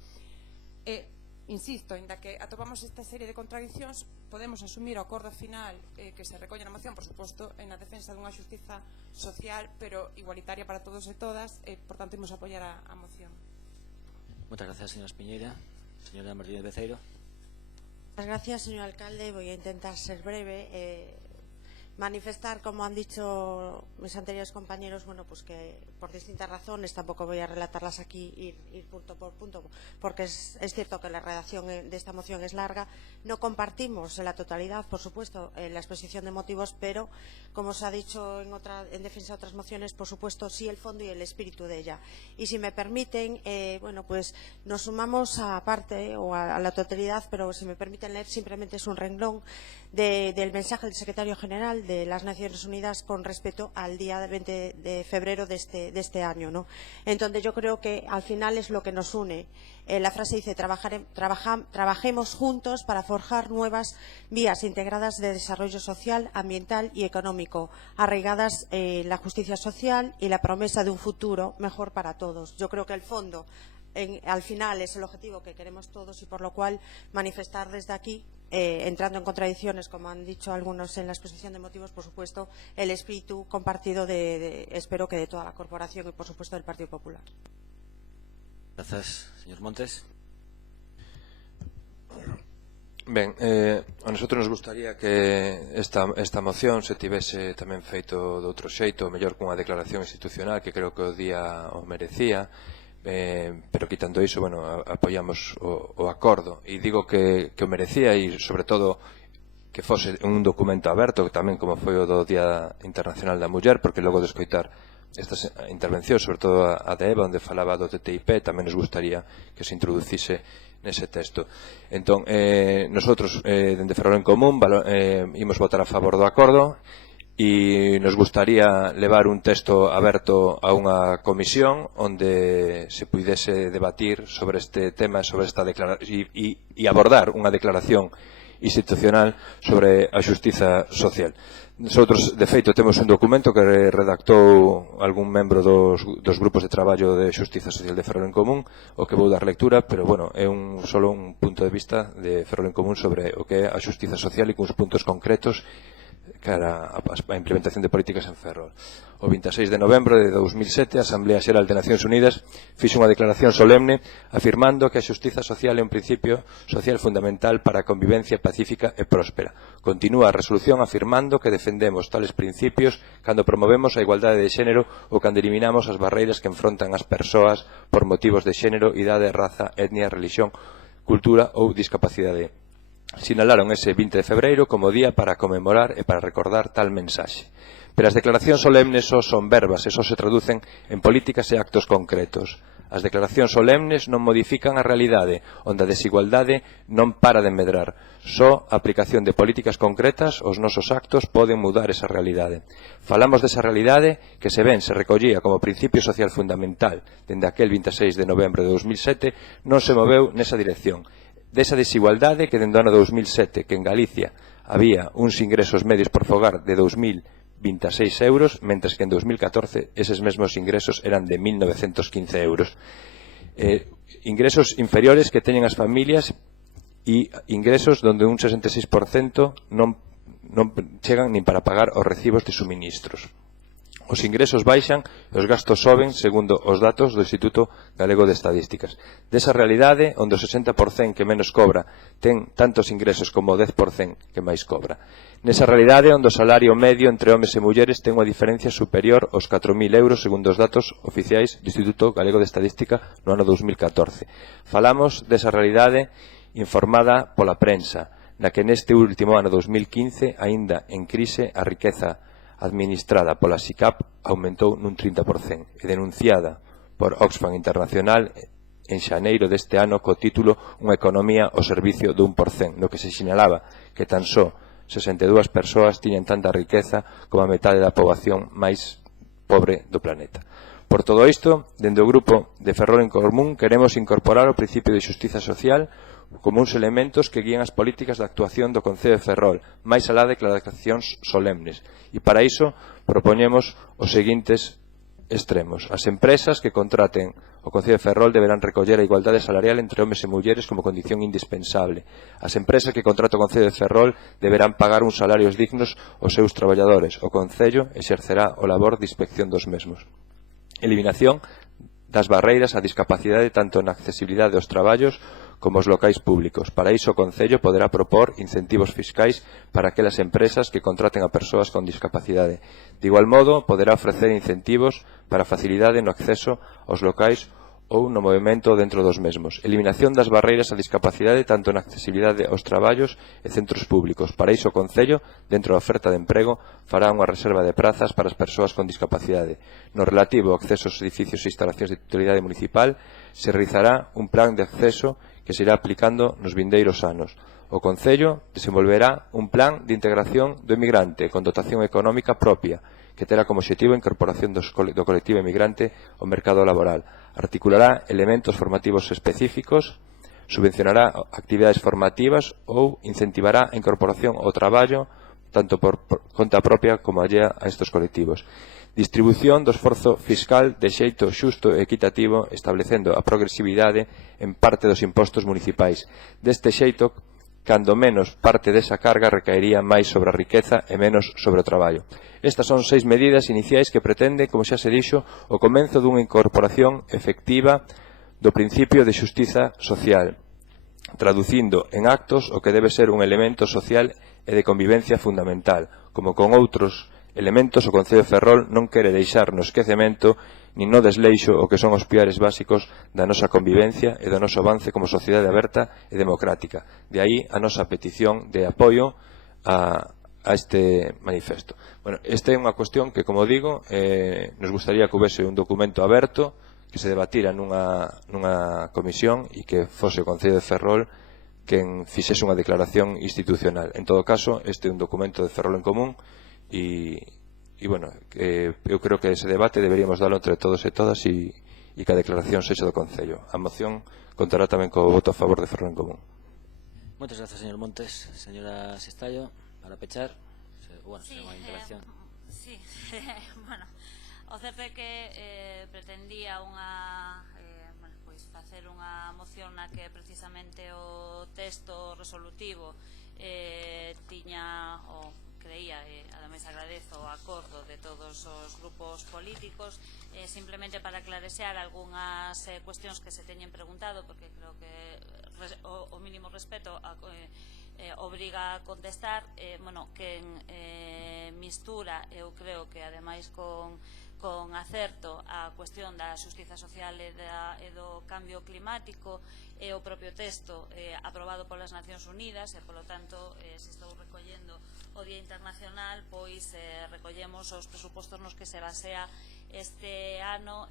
Insisto, ainda que atopamos esta serie de contradicións, podemos asumir o acordo final que se recolle na moción, por suposto, en a defensa dunha xustiza social, pero igualitaria para todos e todas, e, por tanto, imos apoiar a moción. Muchas gracias, señora Espiñeira. Señora Martínez Beceiro. Muchas gracias, señor alcalde. Voy a intentar ser breve. Manifestar, como han dicho mis anteriores compañeros, bueno, pues que por distintas razones, tampoco voy a relatarlas aquí, ir punto por punto, porque es cierto que la redacción de esta moción es larga. No compartimos en la totalidad, por supuesto, la exposición de motivos, pero, como se ha dicho en defensa de otras mociones, por supuesto, sí el fondo y el espíritu de ella. Y si me permiten, bueno, pues nos sumamos a parte o a la totalidad, pero si me permiten leer, simplemente es un renglón del mensaje del secretario general de las Naciones Unidas con respecto al día del 20 de febrero de este año, ¿no? Entonces yo creo que al final es lo que nos une. La frase dice: trabajemos juntos para forjar nuevas vías integradas de desarrollo social, ambiental y económico, arraigadas en la justicia social y la promesa de un futuro mejor para todos. Yo creo que el fondo al final es el objetivo que queremos todos y por lo cual manifestar desde aquí, entrando en contradicciones, como han dicho algunos en la exposición de motivos, por supuesto, el espíritu compartido espero que de toda la corporación y por supuesto del Partido Popular. Gracias, señor Montes. Ben, a nosotros nos gustaría que esta moción se tivese tamén feito de outro xeito, mellor cunha declaración institucional, que creo que o día o merecía, pero quitando iso, bueno, apoiamos o acordo, e digo que o merecía, e sobre todo que fose un documento aberto, que tamén como foi o do Día Internacional da Muller, porque logo de escoitar estas intervencións, sobre todo a de Eva, onde falaba do TTIP, tamén nos gustaría que se introducise nese texto. Entón, nosotros, dende Ferrol en Común, imos votar a favor do acordo, e nos gustaría levar un texto aberto a unha comisión onde se puidese debatir sobre este tema, sobre esta declaración e abordar unha declaración institucional sobre a xustiza social. Nosotros, de feito, temos un documento que redactou algún membro dos grupos de traballo de Xustiza Social de Ferrol en Común, o que vou dar lectura, pero, bueno, é solo un punto de vista de Ferrol en Común sobre o que é a xustiza social e cuns puntos concretos cara a implementación de políticas en Ferrol. O 26 de novembro de 2007, a Asamblea Xeral de Nacións Unidas fixo unha declaración solemne afirmando que a xustiza social é un principio social fundamental para a convivencia pacífica e próspera. Continúa a resolución afirmando que defendemos tales principios cando promovemos a igualdade de xénero ou cando eliminamos as barreiras que enfrontan as persoas por motivos de xénero, idade, raza, etnia, religión, cultura ou discapacidade. Sinalaron ese 20 de febreiro como día para conmemorar e para recordar tal mensaxe. Pero as declaracións solemnes só son verbas e só se traducen en políticas e actos concretos. As declaracións solemnes non modifican a realidade, onde a desigualdade non para de medrar. Só a aplicación de políticas concretas os nosos actos poden mudar esa realidade. Falamos desa realidade que se recollía como principio social fundamental dende aquel 26 de novembro de 2007, non se moveu nesa dirección. Desa desigualdade que dende o ano 2007, que en Galicia había uns ingresos medios por fogar de 2.026 euros, mentres que en 2014 eses mesmos ingresos eran de 1.915 euros. Ingresos inferiores que teñen as familias e ingresos donde un 66% non chegan nin para pagar os recibos de suministros. Os ingresos baixan e os gastos soben segundo os datos do Instituto Galego de Estadísticas. Desa realidade, onde o 60% que menos cobra ten tantos ingresos como o 10% que máis cobra. Nesa realidade, onde o salario medio entre homes e mulleres ten unha diferencia superior aos 4.000 euros segundo os datos oficiais do Instituto Galego de Estadística no ano 2014. Falamos desa realidade informada pola prensa, na que neste último ano 2015, aínda en crise, a riqueza administrada pola SICAP aumentou nun 30% e denunciada por Oxfam Internacional en xaneiro deste ano co título Unha economía ao servicio do 1%, no que se sinalaba que tan só 62 persoas tiñan tanta riqueza como a metade da poboación máis pobre do planeta. Por todo isto, dende o grupo de Ferrol en Común queremos incorporar o principio de xustiza social como uns elementos que guían as políticas de actuación do Concello de Ferrol, máis alá de declaracións solemnes. E para iso propoñemos os seguintes extremos. As empresas que contraten o Concello de Ferrol deberán recoller a igualdade salarial entre homes e mulleres como condición indispensable. As empresas que contraten o Concello de Ferrol deberán pagar uns salarios dignos aos seus traballadores. O Concello exercerá o labor de inspección dos mesmos. Eliminación das barreiras á discapacidade tanto na accesibilidade aos traballos como os locais públicos. Para iso o Concello poderá propor incentivos fiscais para aquelas empresas que contraten a persoas con discapacidade. De igual modo, poderá ofrecer incentivos para facilidade no acceso aos locais ou no movimento dentro dos mesmos. Eliminación das barreiras á discapacidade tanto na accesibilidade aos traballos e centros públicos. Para iso o Concello, dentro da oferta de emprego, fará unha reserva de prazas para as persoas con discapacidade. No relativo ao acceso aos edificios e instalacións de titularidade municipal, se realizará un plan de acceso que se irá aplicando nos vindeiros anos. O Concello desenvolverá un plan de integración do emigrante con dotación económica propia, que terá como obxectivo a incorporación do colectivo emigrante ao mercado laboral. Articulará elementos formativos específicos, subvencionará actividades formativas ou incentivará a incorporación ao traballo tanto por conta propia como allea a estes colectivos. Distribución do esforzo fiscal de xeito xusto e equitativo, establecendo a progresividade en parte dos impostos municipais. Deste xeito, cando menos parte desa carga recaería máis sobre a riqueza e menos sobre o traballo. Estas son 6 medidas iniciais que pretende, como xa se dixo, o comenzo dunha incorporación efectiva do principio de xustiza social, traducindo en actos o que debe ser un elemento social e de convivencia fundamental. Como con outros elementos, o Concello de Ferrol non quere deixar no esquecemento nin no desleixo o que son os piares básicos da nosa convivencia e do noso avance como sociedade aberta e democrática. De aí a nosa petición de apoio a este manifesto. Bueno, esta é unha cuestión que, como digo, nos gustaría que houvese un documento aberto que se debatira nunha comisión e que fose o Concello de Ferrol quen fixese unha declaración institucional. En todo caso, este é un documento de Ferrol en común e bueno, eu creo que ese debate deberíamos darlo entre todos e todas e que a declaración sexa do Concello. A moción contará tamén co voto a favor de Ferrol en común. Moitas grazas, señor Montes. Señora Sestallo, para pechar, bueno, sí, unha interacción. Sí, bueno, o certo é que pretendía facer unha moción na que precisamente o texto resolutivo tiña o creía, ademais agradezo o acordo de todos os grupos políticos, simplemente para aclarecer algunhas cuestións que se teñen preguntado, porque creo que o mínimo respeto obriga a contestar, que mistura, eu creo que ademais con acerto a cuestión da xustiza social e do cambio climático e o propio texto aprobado polas Nacións Unidas e, polo tanto, se estou recollendo o Día Internacional, pois recollemos os presupostos nos que se basea este ano,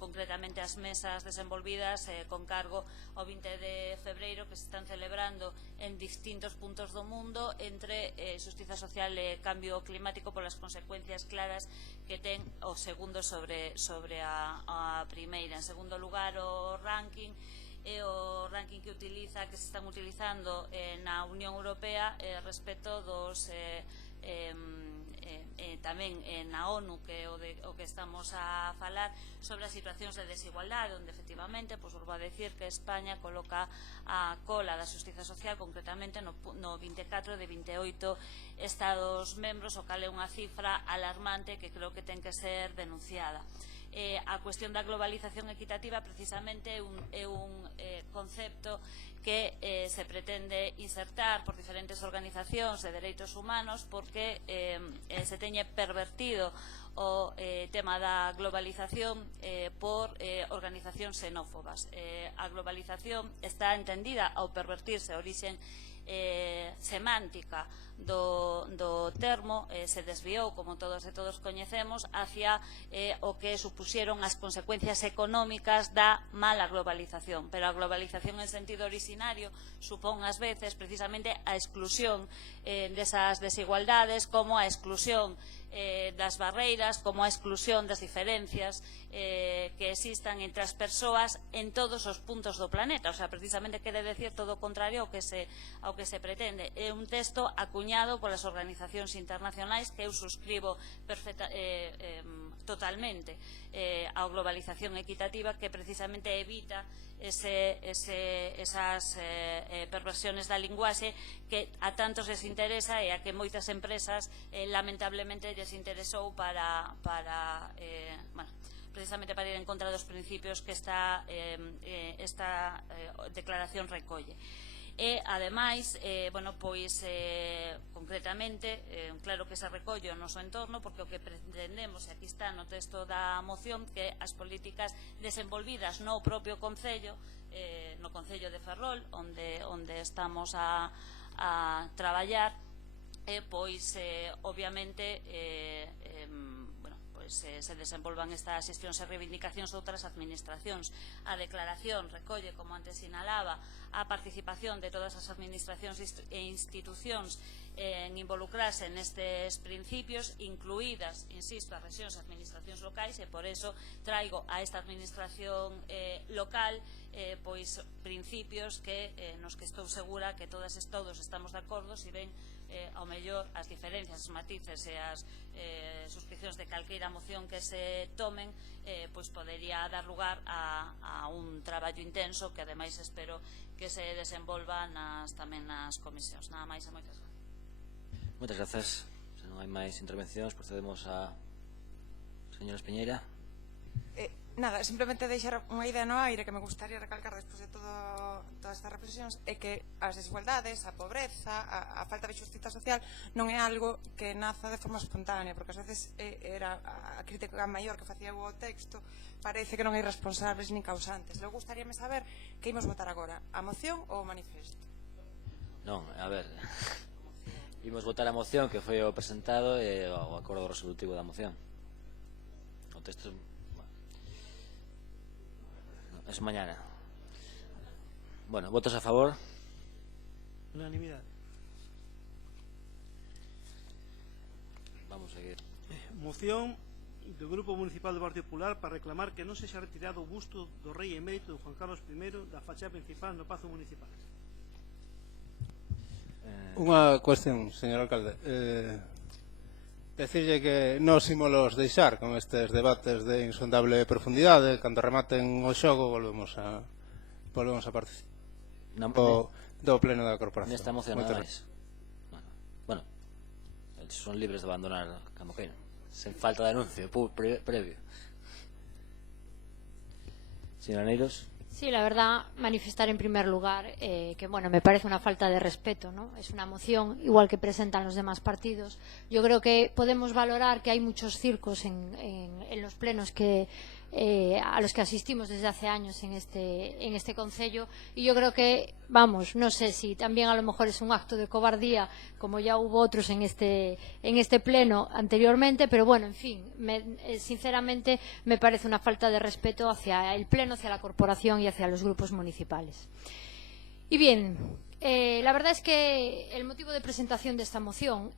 concretamente as mesas desenvolvidas con cargo ao 20 de febreiro, que se están celebrando en distintos puntos do mundo entre xustiza social e cambio climático polas consecuencias claras que ten o segundo sobre a primeira. En segundo lugar, o ranking e o ranking que se están utilizando na Unión Europea respecto dos tamén na ONU, que é o que estamos a falar sobre as situacións de desigualdade, onde efectivamente vos vou a decir que España coloca a cola da xustiza social concretamente no 24 de 28 Estados membros, o cal é unha cifra alarmante que creo que ten que ser denunciada. A cuestión da globalización equitativa precisamente é un concepto que se pretende insertar por diferentes organizacións de dereitos humanos porque se teñe pervertido o tema da globalización por organizacións xenófobas. A globalización está entendida ao pervertirse a orixe semántica do termo, se desviou, como todos e todos coñecemos, hacia o que supuxeron as consecuencias económicas da mala globalización. Pero a globalización en sentido originario supón ás veces precisamente a exclusión desas desigualdades, como a exclusión das barreiras, como a exclusión das diferencias que existan entre as persoas en todos os puntos do planeta. O sea, precisamente quere decir todo o contrario ao que se pretende. É un texto acuñado polas organizacións internacionais que eu suscribo totalmente a globalización equitativa, que precisamente evita esas perversiones da linguaxe que a tantos les interesa e a que moitas empresas lamentablemente les interesou para precisamente para ir en contra dos principios que esta declaración recolle. E, ademais, concretamente, claro que se recolle o noso entorno, porque o que pretendemos, e aquí está no texto da moción, que as políticas desenvolvidas no propio Concello, no Concello de Ferrol, onde estamos a traballar, obviamente, se desenvolvan estas xestións e reivindicacións de outras administracións. A declaración recolle, como antes sinalaba, a participación de todas as administracións e institucións en involucrarse nestes principios, incluídas, insisto, as rexións e administracións locais, e por eso traigo a esta administración local pois principios que nos que estou segura que todos estamos de acordo, se ven ao mellor as diferencias, os matices e as suscripcións de calqueira moción que se tomen, pois podería dar lugar a un traballo intenso que ademais espero que se desenvolva tamén nas comisións. Nada máis e moitas gracias. Moitas grazas. Se non hai máis intervencións, procedemos a señora Espiñeira. Nada, simplemente deixar unha idea no aire que me gustaría recalcar despois de todas estas reflexións, é que as desigualdades, a pobreza, a falta de xustiza social non é algo que naza de forma espontánea, porque ás veces era a crítica maior que facía o texto, parece que non hai responsables nin causantes. Logo gustaríame saber que imos votar agora, a moción ou o manifesto? Non, a ver, imos votar a moción que foi o presentado e o acordo resolutivo da moción. O texto es mañana. Bueno, votos a favor. Unanimidade. Vamos a seguir. Moción do Grupo Municipal do Partido Popular para reclamar que non sexa retirado o busto do rei emérito Juan Carlos I da fachada principal no Pazo Municipal. Unha cuestión, señor alcalde. Decirlle que nós ímolos deixar con estes debates de insondable profundidade. Cando rematen o xogo volvemos a participar do pleno da corporación. Nesta moción nada máis. Bueno, son libres de abandonar cando queiran, sen falta de anuncio previo. Señora Neiros. Sí, la verdad, manifestar en primer lugar que, bueno, me parece una falta de respeto, ¿no? Es una moción, igual que presentan los demás partidos. Yo creo que podemos valorar que hay muchos circos en los plenos a los que asistimos desde hace años en este concello, y yo creo que, vamos, no sé si también a lo mejor es un acto de cobardía, como ya hubo otros en este pleno anteriormente, pero bueno, en fin, sinceramente me parece una falta de respeto hacia el pleno, hacia la corporación y hacia los grupos municipales. Y bien, la verdad es que el motivo de presentación de esta moción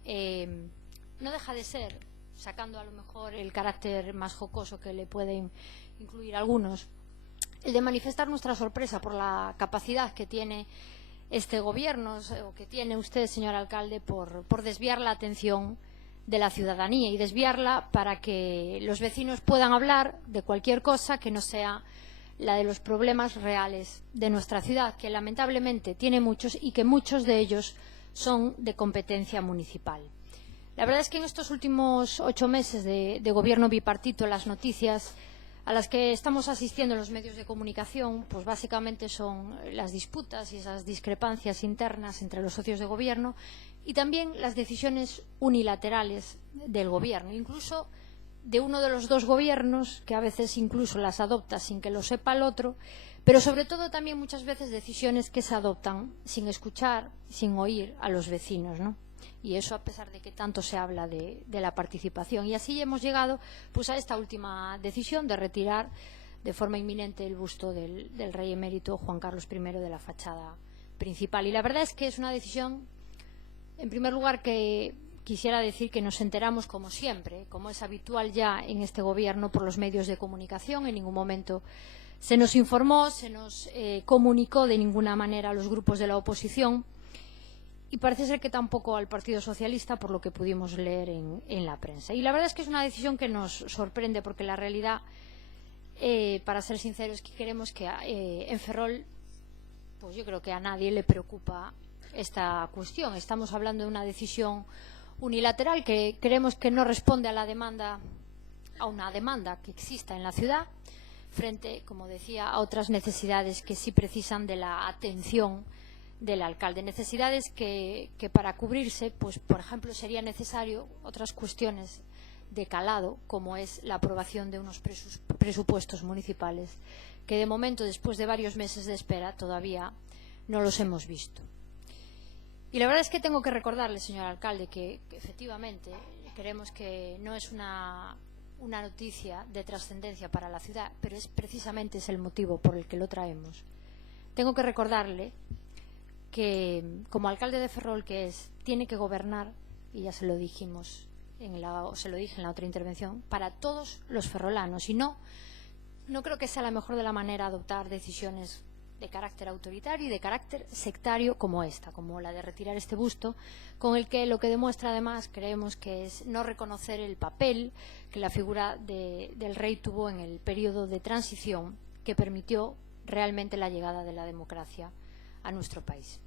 no deja de ser, sacando a lo mejor el carácter más jocoso que le pueden incluir algunos, el de manifestar nuestra sorpresa por la capacidad que tiene este gobierno, o que tiene usted, señor alcalde, por desviar la atención de la ciudadanía y desviarla para que los vecinos puedan hablar de cualquier cosa que no sea la de los problemas reales de nuestra ciudad, que lamentablemente tiene muchos y que muchos de ellos son de competencia municipal. La verdad es que en estos últimos 8 meses de gobierno bipartito, las noticias a las que estamos asistiendo en los medios de comunicación, pues básicamente son las disputas y esas discrepancias internas entre los socios de gobierno y también las decisiones unilaterales del gobierno, incluso de uno de los dos gobiernos, que a veces incluso las adopta sin que lo sepa el otro, pero sobre todo también muchas veces decisiones que se adoptan sin escuchar, sin oír a los vecinos, ¿no? Y eso a pesar de que tanto se habla de la participación. Y así hemos llegado pues a esta última decisión de retirar de forma inminente el busto del rey emérito Juan Carlos I de la fachada principal. Y la verdad es que es una decisión, en primer lugar, que quisiera decir que nos enteramos como siempre, como es habitual ya en este gobierno, por los medios de comunicación. En ningún momento se nos informó, se nos comunicó de ninguna manera a los grupos de la oposición. Y parece ser que tampoco al Partido Socialista, por lo que pudimos leer en la prensa. Y la verdad es que es una decisión que nos sorprende, porque la realidad, para ser sinceros, es que queremos que en Ferrol, pues yo creo que a nadie le preocupa esta cuestión. Estamos hablando de una decisión unilateral que creemos que no responde a una demanda que exista en la ciudad, frente, como decía, a otras necesidades que sí precisan de la atención del alcalde, necesidades que para cubrirse, pues por ejemplo, sería necesario otras cuestiones de calado, como es la aprobación de unos presupuestos municipales, que de momento, después de varios meses de espera, todavía no los hemos visto. Y la verdad es que tengo que recordarle, señor alcalde, que efectivamente creemos que no es una noticia de trascendencia para la ciudad, pero precisamente es el motivo por el que lo traemos. Tengo que recordarle que, como alcalde de Ferrol que es, tiene que gobernar, y ya se lo dijimos, se lo dije en la otra intervención, para todos los ferrolanos. Y no creo que sea la mejor de la manera adoptar decisiones de carácter autoritario y de carácter sectario como esta, como la de retirar este busto, con el que lo que demuestra además creemos que es no reconocer el papel que la figura del rey tuvo en el periodo de transición que permitió realmente la llegada de la democracia a nuestro país.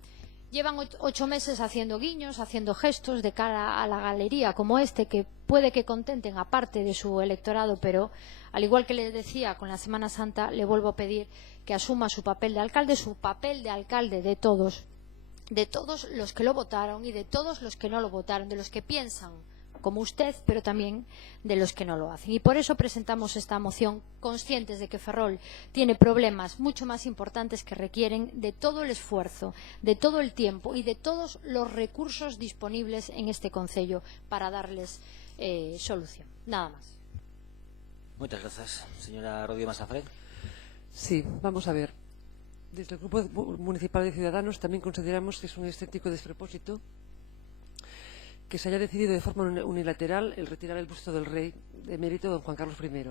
Llevan 8 meses haciendo guiños, haciendo gestos de cara a la galería como este, que puede que contenten a parte de su electorado, pero al igual que les decía con la Semana Santa, le vuelvo a pedir que asuma su papel de alcalde de todos los que lo votaron y de todos los que no lo votaron, de los que piensan como usted, pero también de los que no lo hacen. Y por eso presentamos esta moción, conscientes de que Ferrol tiene problemas mucho más importantes que requieren de todo el esfuerzo, de todo el tiempo y de todos los recursos disponibles en este concello para darles solución. Nada más. Muchas gracias. Señora Rodríguez Masafré. Sí, vamos a ver. Desde el Grupo Municipal de Ciudadanos también consideramos que es un estético despropósito que se haya decidido de forma unilateral el retirar el busto del rey de emérito don Juan Carlos I.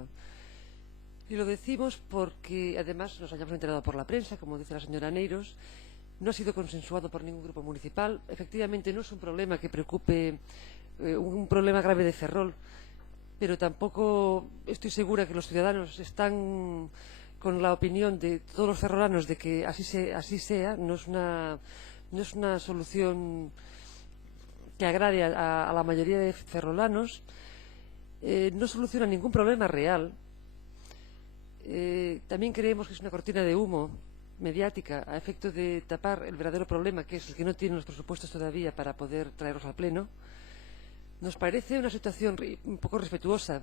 Y lo decimos porque, además, nos hayamos enterado por la prensa, como dice la señora Neiros, no ha sido consensuado por ningún grupo municipal. Efectivamente, no es un problema que preocupe, un problema grave de Ferrol, pero tampoco estoy segura que los ciudadanos están con la opinión de todos los ferrolanos de que así sea. No es una solución que agrade a la mayoría de ferrolanos. No soluciona ningún problema real. También creemos que es una cortina de humo mediática a efecto de tapar el verdadero problema, que es el que no tienen los presupuestos todavía para poder traerlos al pleno. Nos parece una situación un poco respetuosa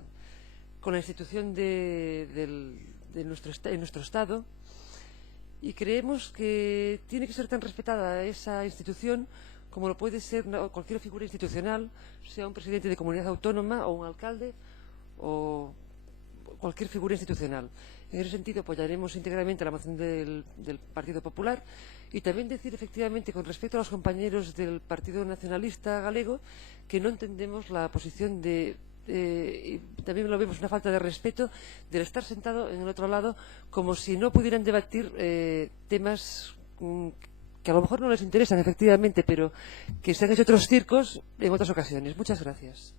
con la institución de nuestro Estado, y creemos que tiene que ser tan respetada esa institución como lo puede ser cualquier figura institucional, sea un presidente de comunidad autónoma o un alcalde o cualquier figura institucional. En ese sentido apoyaremos íntegramente la moción del Partido Popular, y también decir efectivamente con respecto a los compañeros del Partido Nacionalista Galego que no entendemos la posición y también lo vemos una falta de respeto del estar sentado en el otro lado, como si no pudieran debatir temas que a lo mejor no les interesan efectivamente, pero que se han hecho otros circos en otras ocasiones. Muchas gracias.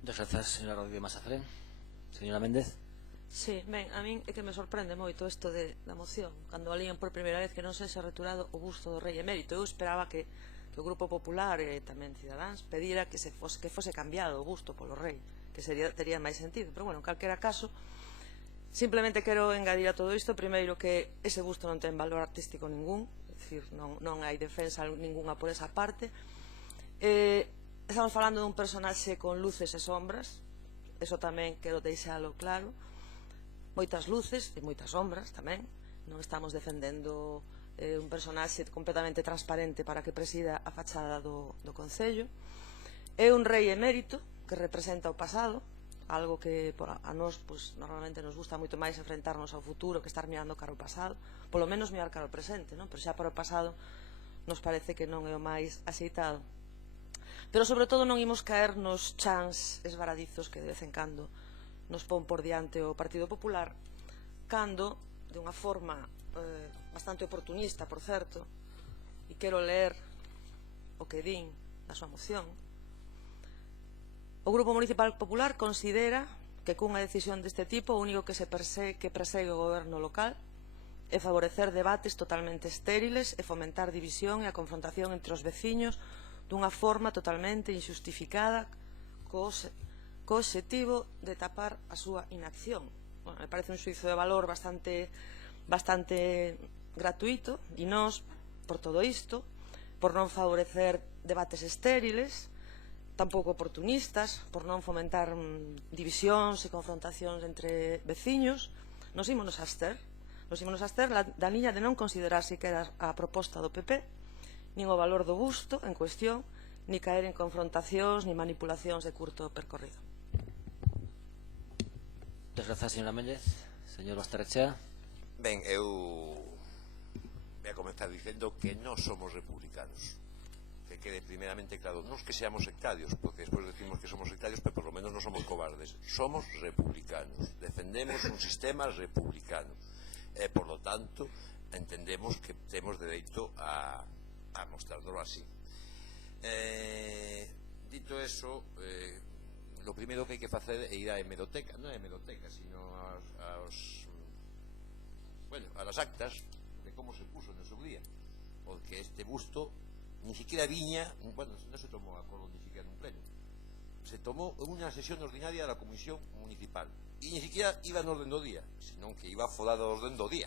Muchas gracias, señora Rodríguez Masafré. Señora Méndez. Sí, ben, a min é que me sorprende moito isto da moción, cando alían por primeira vez que non se returado o busto do rei emérito. Eu esperaba que o Grupo Popular e tamén Cidadáns pedira que fose cambiado o busto polo rei, que tería máis sentido. Pero, bueno, en calquera caso, simplemente quero engadir a todo isto, primeiro, que ese busto non ten valor artístico ningún, é dicir, non hai defensa ninguna por esa parte. Estamos falando dun personaxe con luces e sombras, eso tamén quero deixalo claro, moitas luces e moitas sombras tamén. Non estamos defendendo un personaxe completamente transparente para que presida a fachada do Concello. É un rei emérito que representa o pasado, algo que a nós normalmente nos gusta moito máis enfrentarnos ao futuro que estar mirando cara ao pasado, polo menos mirar cara ao presente, non? Pero xa para o pasado nos parece que non é o máis axeitado. Pero sobre todo non imos caer nos chans esvaradizos que de vez en cando nos pon por diante o Partido Popular, cando, de unha forma bastante oportunista, por certo, e quero ler o que din na súa moción, o Grupo Municipal Popular considera que cunha decisión deste tipo o único que persegue o goberno local é favorecer debates totalmente estériles e fomentar división e a confrontación entre os veciños dunha forma totalmente injustificada co obxectivo de tapar a súa inacción. Bueno, me parece un xuizo de valor bastante gratuito, e nós, por todo isto, por non favorecer debates estériles, tampouco oportunistas, por non fomentar divisións e confrontacións entre veciños, nos ímonos a abster da liña de non considerar siquera a proposta do PP, nin o valor do busto en cuestión, ni caer en confrontacións ni manipulacións de curto percorrido. Muchas gracias, señora Méndez. Señor Basterrechea. Ben, eu voy a comenzar diciendo que no somos republicanos. Que quede primeramente claro, no es que seamos sectarios, porque después decimos que somos sectarios, pero por lo menos no somos cobardes. Somos republicanos, defendemos un sistema republicano. Por lo tanto, entendemos que tenemos derecho a mostrarlo así. Dito eso, lo primero que hai que facer é ir á hemeroteca, non á hemeroteca, sino a las actas de como se puso en el seu día, porque este busto ni siquiera viña, bueno, no se tomó acuerdo ni siquiera en un pleno, se tomó en una sesión ordinaria de la Comisión Municipal, y ni siquiera iba en orden do día, sino que iba fora do orden do día,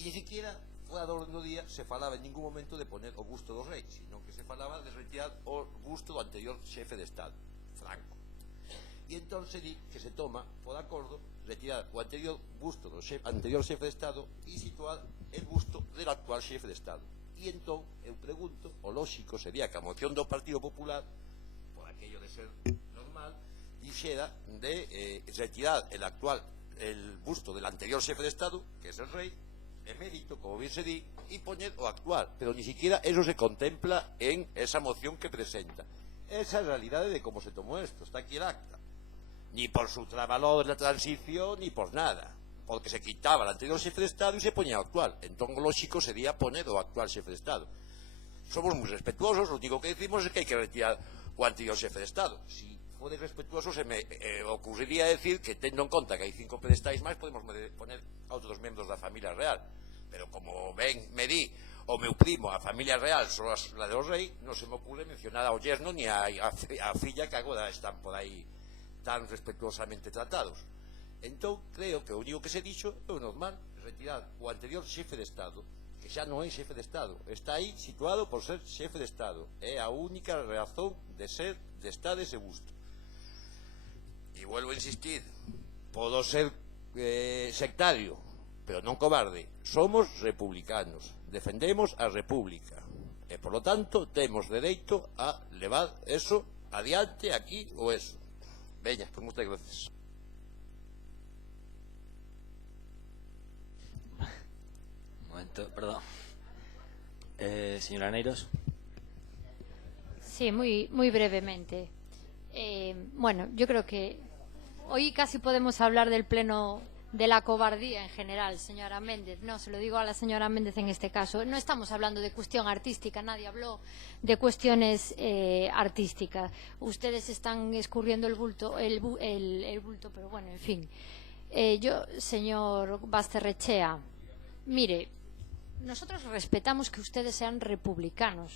y ni siquiera fora do orden do día se falaba en ningún momento de poner o busto do rei, sino que se falaba de retirar o busto do anterior xefe de Estado, Franco. E entón se di que se toma, por acordo, retirar o anterior busto do anterior xefe de Estado e situar el busto del actual xefe de Estado. E entón, eu pregunto, o lóxico sería que a moción do Partido Popular, por aquello de ser normal, dixera de retirar el busto del anterior xefe de Estado, que es el rei, emérito, como bien se di, y poner o actual, pero ni siquiera eso se contempla en esa moción que presenta. Esa es la realidad de cómo se tomó esto, está aquí el acta. Ni por su trabaló de la transición, ni por nada, porque se quitaba el anterior xefe de Estado y se ponía o actual. Entón, lógico sería poner o actual xefe de Estado. Somos moi respetuosos, lo único que decimos es que hai que retirar o anterior xefe de Estado. Si fode respetuoso, se me ocurriría decir que, tendo en conta que hai 5 pedestais máis, podemos poner a outros membros da familia real. Pero como ben me di o meu primo, a familia real, só la do rei, non se me ocurre mencionar ao yerno ni a filla que agora están por aí tan respetuosamente tratados. Entón, creo que o único que se dixo é o normal, retirar o anterior xefe de Estado, que xa non é xefe de Estado, está aí situado por ser xefe de Estado, é a única razón de ser, de estar ese busto. E vuelvo a insistir, podo ser sectario, pero non cobarde, somos republicanos, defendemos a república, e por lo tanto temos dereito a levar eso adiante aquí ou eso. Veña, pues muchas gracias. Un momento, perdón. Señora Neiros. Sí, muy brevemente. Bueno, yo creo que hoy casi podemos hablar del pleno de la cobardía en general, señora Méndez. No, se lo digo a la señora Méndez en este caso. No estamos hablando de cuestión artística, nadie habló de cuestiones artísticas. Ustedes están escurriendo el bulto, pero bueno, en fin. Yo, señor Basterrechea, mire, nosotros respetamos que ustedes sean republicanos.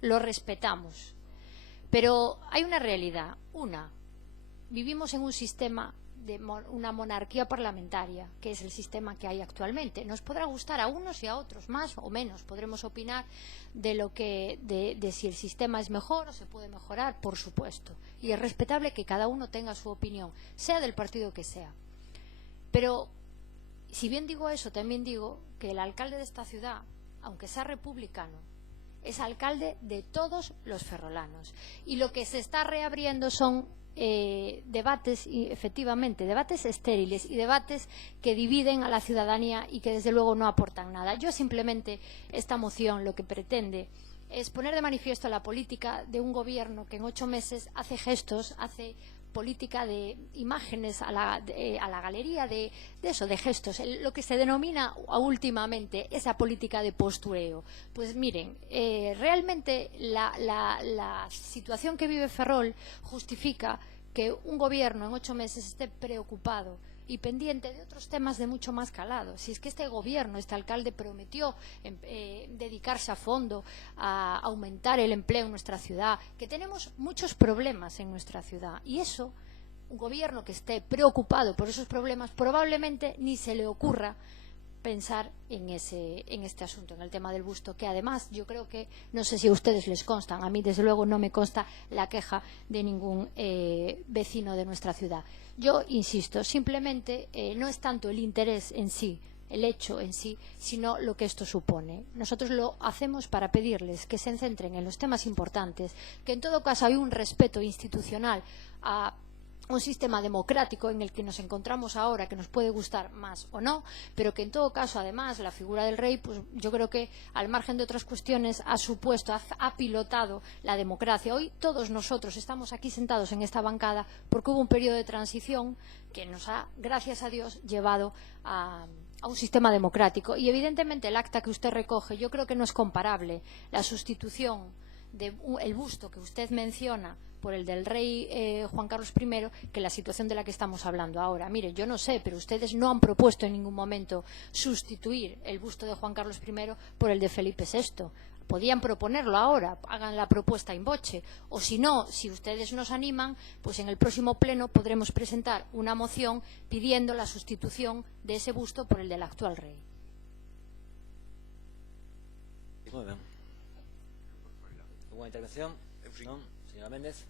Lo respetamos. Pero hay una realidad. Vivimos en un sistema de una monarquía parlamentaria, que es el sistema que hay actualmente. Nos podrá gustar a unos y a otros, más o menos. Podremos opinar de si el sistema es mejor o se puede mejorar, por supuesto. Y es respetable que cada uno tenga su opinión, sea del partido que sea. Pero, si bien digo eso, también digo que el alcalde de esta ciudad, aunque sea republicano, es alcalde de todos los ferrolanos. Y lo que se está reabriendo son debates, y efectivamente, debates estériles y debates que dividen a la ciudadanía y que desde luego no aportan nada. Yo simplemente, esta moción lo que pretende es poner de manifiesto la política de un gobierno que en 8 meses hace gestos, hace política de imágenes a la galería de gestos, lo que se denomina últimamente esa política de postureo. Pues miren, realmente la situación que vive Ferrol justifica que un gobierno en 8 meses esté preocupado y pendiente de otros temas de mucho más calado. Si es que este gobierno, este alcalde prometió dedicarse a fondo a aumentar el empleo en nuestra ciudad, que tenemos muchos problemas en nuestra ciudad, y eso, un gobierno que esté preocupado por esos problemas, probablemente ni se le ocurra pensar en este asunto, en el tema del busto, que además yo creo que, no sé si a ustedes les constan, a mí desde luego no me consta la queja de ningún vecino de nuestra ciudad. Yo insisto, simplemente no es tanto el interés en sí, el hecho en sí, sino lo que esto supone. Nosotros lo hacemos para pedirles que se centren en los temas importantes, que en todo caso hay un respeto institucional a un sistema democrático en el que nos encontramos ahora, que nos puede gustar más o no, pero que en todo caso, además, la figura del rey, pues yo creo que al margen de otras cuestiones ha pilotado la democracia. Hoy todos nosotros estamos aquí sentados en esta bancada porque hubo un periodo de transición que nos ha, gracias a Dios, llevado a un sistema democrático. Y evidentemente el acta que usted recoge, yo creo que no es comparable la sustitución del busto que usted menciona por el del rey Juan Carlos I, que la situación de la que estamos hablando ahora. Mire, yo no sé, pero ustedes no han propuesto en ningún momento sustituir el busto de Juan Carlos I por el de Felipe VI. Podían proponerlo ahora, hagan la propuesta in voce, o si no, si ustedes nos animan, pues en el próximo pleno podremos presentar una moción pidiendo la sustitución de ese busto por el del actual rey. Muy bien. ¿Alguna intervención? ¿No? Señora Méndez.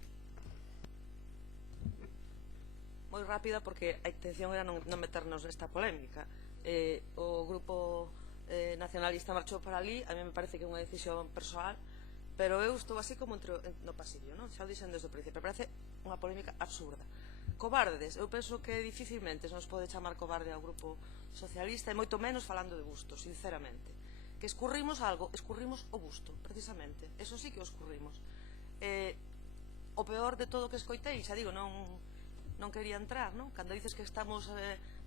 Moi rápida, porque a intención era non meternos nesta polémica. O grupo nacionalista marchou para ali, a mí me parece que é unha decisión persoal, pero eu estou así como no pasillo, non? Xa o dixen desde o principio, parece unha polémica absurda. Cobardes, eu penso que dificilmente se nos pode chamar cobarde ao grupo socialista, e moito menos falando de bustos, sinceramente. Que escurrimos algo, escurrimos o busto, precisamente. Eso sí que o escurrimos. O peor de todo que escoitei, xa digo, non quería entrar, non? Cando dices que estamos,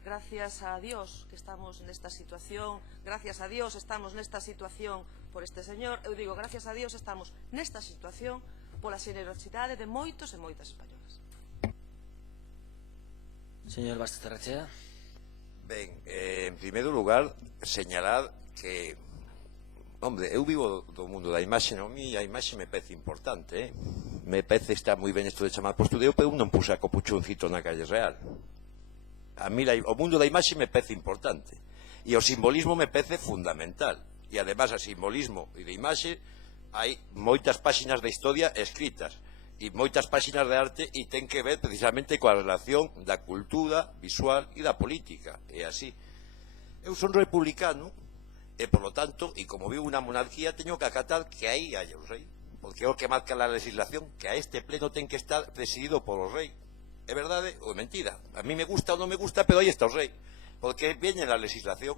gracias a Dios, que estamos nesta situación, gracias a Dios estamos nesta situación por este señor, eu digo, gracias a Dios estamos nesta situación pola xenerosidade de moitos e moitas españolas. Señor Basterrechea. Ben, en primeiro lugar, señalar que hombre, eu vivo do mundo da imaxe, non? A imaxe me parece importante, me parece está moi ben isto de chamar postureo, pero eu non puse a copuchoncito na calle real. A mí o mundo da imaxe me parece importante e o simbolismo me parece fundamental, e además a simbolismo e de imaxe hai moitas páxinas de historia escritas e moitas páxinas de arte e ten que ver precisamente coa relación da cultura visual e da política, e así. Eu son republicano e, por lo tanto, e como vivo unha monarquía, teño que acatar que aí haya o rei, porque é o que marca a legislación, que a este pleno ten que estar presidido por o rei. É verdade ou é mentira? A mí me gusta ou non me gusta, pero aí está o rei, porque viene la legislación.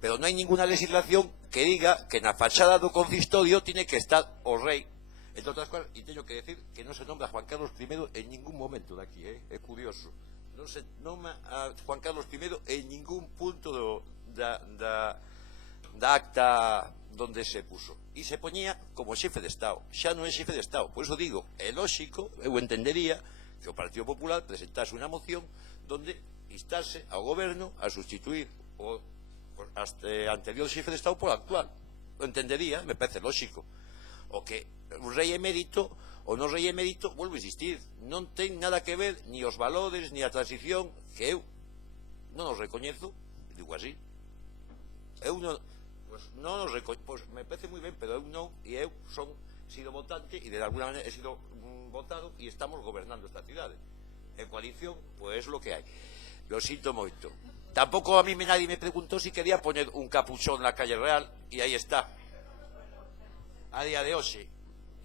Pero non hai ninguna legislación que diga que na fachada do consistorio tiene que estar o rei. Entre outras cosas, e teño que decir que non se nombra a Juan Carlos I en ningún momento de aquí, é curioso. Non se nombra a Juan Carlos I en ningún punto da acta donde se puso, e se poñía como xefe de Estado. Xa non é xefe de Estado, por iso digo, é lógico, eu entendería que o Partido Popular presentase unha moción donde instase ao goberno a sustituir o anterior xefe de Estado por actual. O entendería, me parece lógico. O que o rei emérito ou non rei emérito, volvo a insistir, non ten nada que ver ni os valores ni a transición, que eu non os recoñezo, digo así. Eu non os recoñezo, pois me parece moi ben, pero eu non, e eu son sido votante e de alguna maneira he sido votado e estamos gobernando esta cidade. En coalición, pois lo que hai. Lo sinto moito. Tampouco a mí nadie me preguntou si quería poner un capuchón na calle real e aí está. A día de hoxe.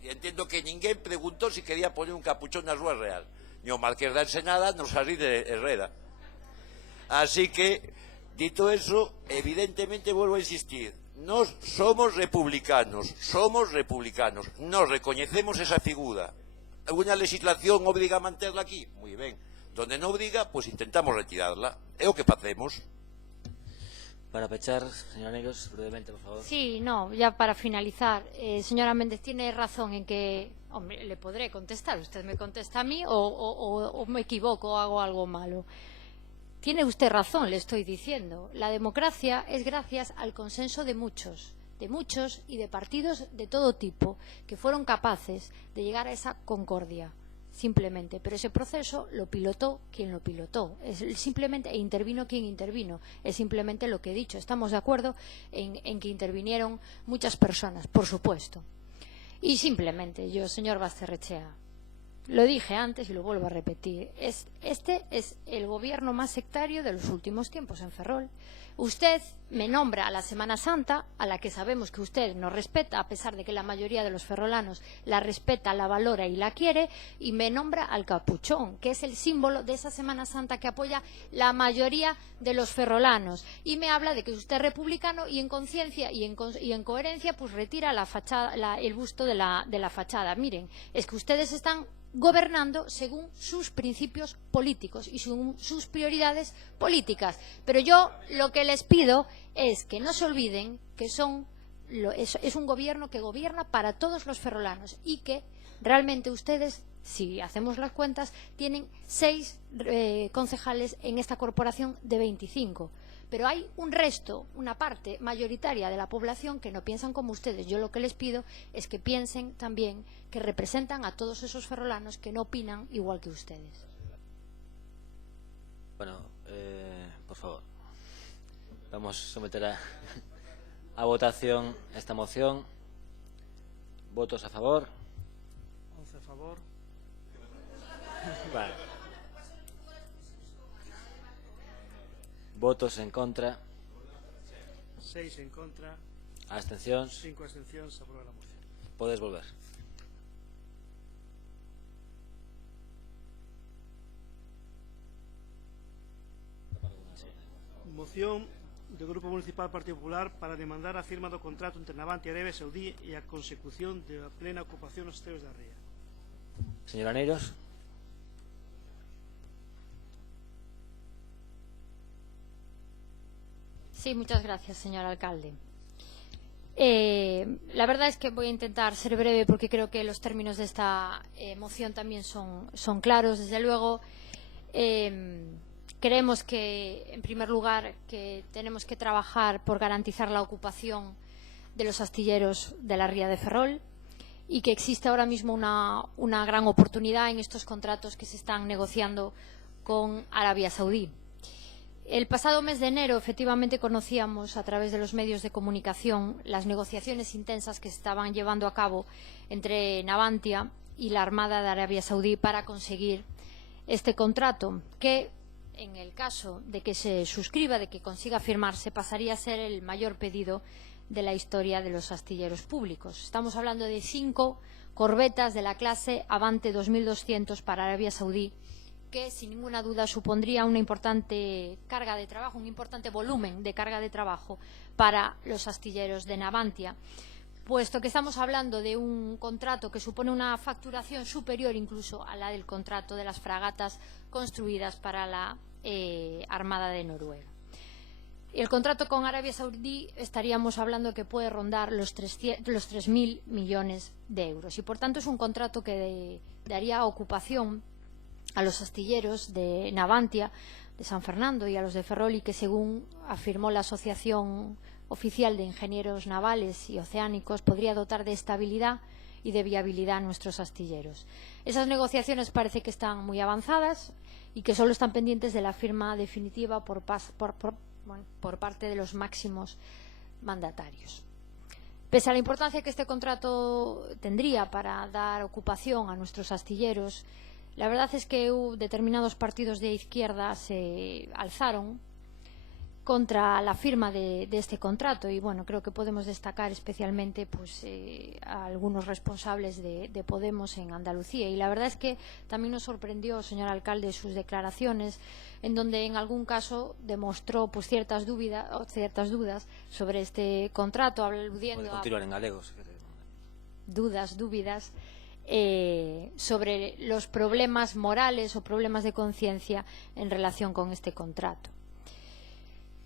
E entendo que ninguén preguntou si quería poner un capuchón na rúa real. Ni o Marqués da Ensenada, no Sarri de Herrera. Así que, dito eso, evidentemente vuelvo a insistir. Nos somos republicanos, nos recoñecemos esa figura. ¿Alguna legislación obriga a manterla aquí? Muy ben. Donde non obriga, pues intentamos retirarla. É o que facemos. Para pechar, señora Negros, brevemente, por favor. Sí, no, ya para finalizar, señora Méndez tiene razón en que, hombre, le podré contestar, usted me contesta a mí o me equivoco o hago algo malo. Tiene usted razón, le estoy diciendo. La democracia es gracias al consenso de muchos y de partidos de todo tipo que fueron capaces de llegar a esa concordia, simplemente. Pero ese proceso lo pilotó quien lo pilotó, simplemente, e intervino quien intervino. Es simplemente lo que he dicho. Estamos de acuerdo en que intervinieron muchas personas, por supuesto. Y simplemente, yo, señor Basterrechea, lo dije antes y lo vuelvo a repetir, este es el gobierno más sectario de los últimos tiempos en Ferrol. Usted me nombra a la Semana Santa, a la que sabemos que usted no respeta, a pesar de que la mayoría de los ferrolanos la respeta, la valora y la quiere, y me nombra al capuchón, que es el símbolo de esa Semana Santa que apoya la mayoría de los ferrolanos. Y me habla de que usted es republicano y en conciencia y en coherencia pues retira la fachada, el busto de la fachada. Miren, es que ustedes están gobernando según sus principios políticos y según sus prioridades políticas. Pero yo lo que les pido es que no se olviden que es un gobierno que gobierna para todos los ferrolanos y que realmente ustedes, si hacemos las cuentas, tienen 6 concejales en esta corporación de 25. Pero hay un resto, una parte mayoritaria de la población que no piensan como ustedes. Yo lo que les pido es que piensen también que representan a todos esos ferrolanos que no opinan igual que ustedes. Bueno, por favor, vamos a someter a votación esta moción. ¿Votos a favor? 11 a favor. Vale. ¿Votos en contra? 6 en contra. ¿Abstencións? 5 abstencións. Se aprueba la moción. Podes volver. Moción do Grupo Municipal Partido Popular para demandar a firma do contrato entre Navantia e Arabia Saudí e a consecución da plena ocupación nos esteros da ría. Señora Neiros. Sí, muchas gracias, señor alcalde. La verdad es que voy a intentar ser breve porque creo que los términos de esta moción también son claros. Desde luego, creemos que, en primer lugar, que tenemos que trabajar por garantizar la ocupación de los astilleros de la ría de Ferrol y que existe ahora mismo una gran oportunidad en estos contratos que se están negociando con Arabia Saudí. El pasado mes de enero, efectivamente, conocíamos a través de los medios de comunicación las negociaciones intensas que se estaban llevando a cabo entre Navantia y la Armada de Arabia Saudí para conseguir este contrato, que, en el caso de que se suscriba, de que consiga firmarse, pasaría a ser el mayor pedido de la historia de los astilleros públicos. Estamos hablando de 5 corbetas de la clase Avante 2200 para Arabia Saudí, que sin ninguna duda supondría una importante carga de trabajo, un importante volumen de carga de trabajo para los astilleros de Navantia, puesto que estamos hablando de un contrato que supone una facturación superior incluso a la del contrato de las fragatas construidas para la Armada de Noruega. El contrato con Arabia Saudí estaríamos hablando que puede rondar los 3.000 millones de euros y por tanto es un contrato que daría ocupación a los astilleros de Navantia, de San Fernando y a los de Ferrol, y que según afirmó la Asociación Oficial de Ingenieros Navales y Oceánicos podría dotar de estabilidad y de viabilidad a nuestros astilleros. Esas negociaciones parece que están muy avanzadas y que solo están pendientes de la firma definitiva por parte de los máximos mandatarios. Pese a la importancia que este contrato tendría para dar ocupación a nuestros astilleros, la verdad es que determinados partidos de izquierda se alzaron contra la firma de este contrato y bueno, creo que podemos destacar especialmente a algunos responsables de Podemos en Andalucía y la verdad es que también nos sorprendió, señor alcalde, sus declaraciones en donde en algún caso demostró ciertas dudas sobre este contrato, aludiendo a continuar en galego, dudas sobre los problemas morales o problemas de conciencia en relación con este contrato.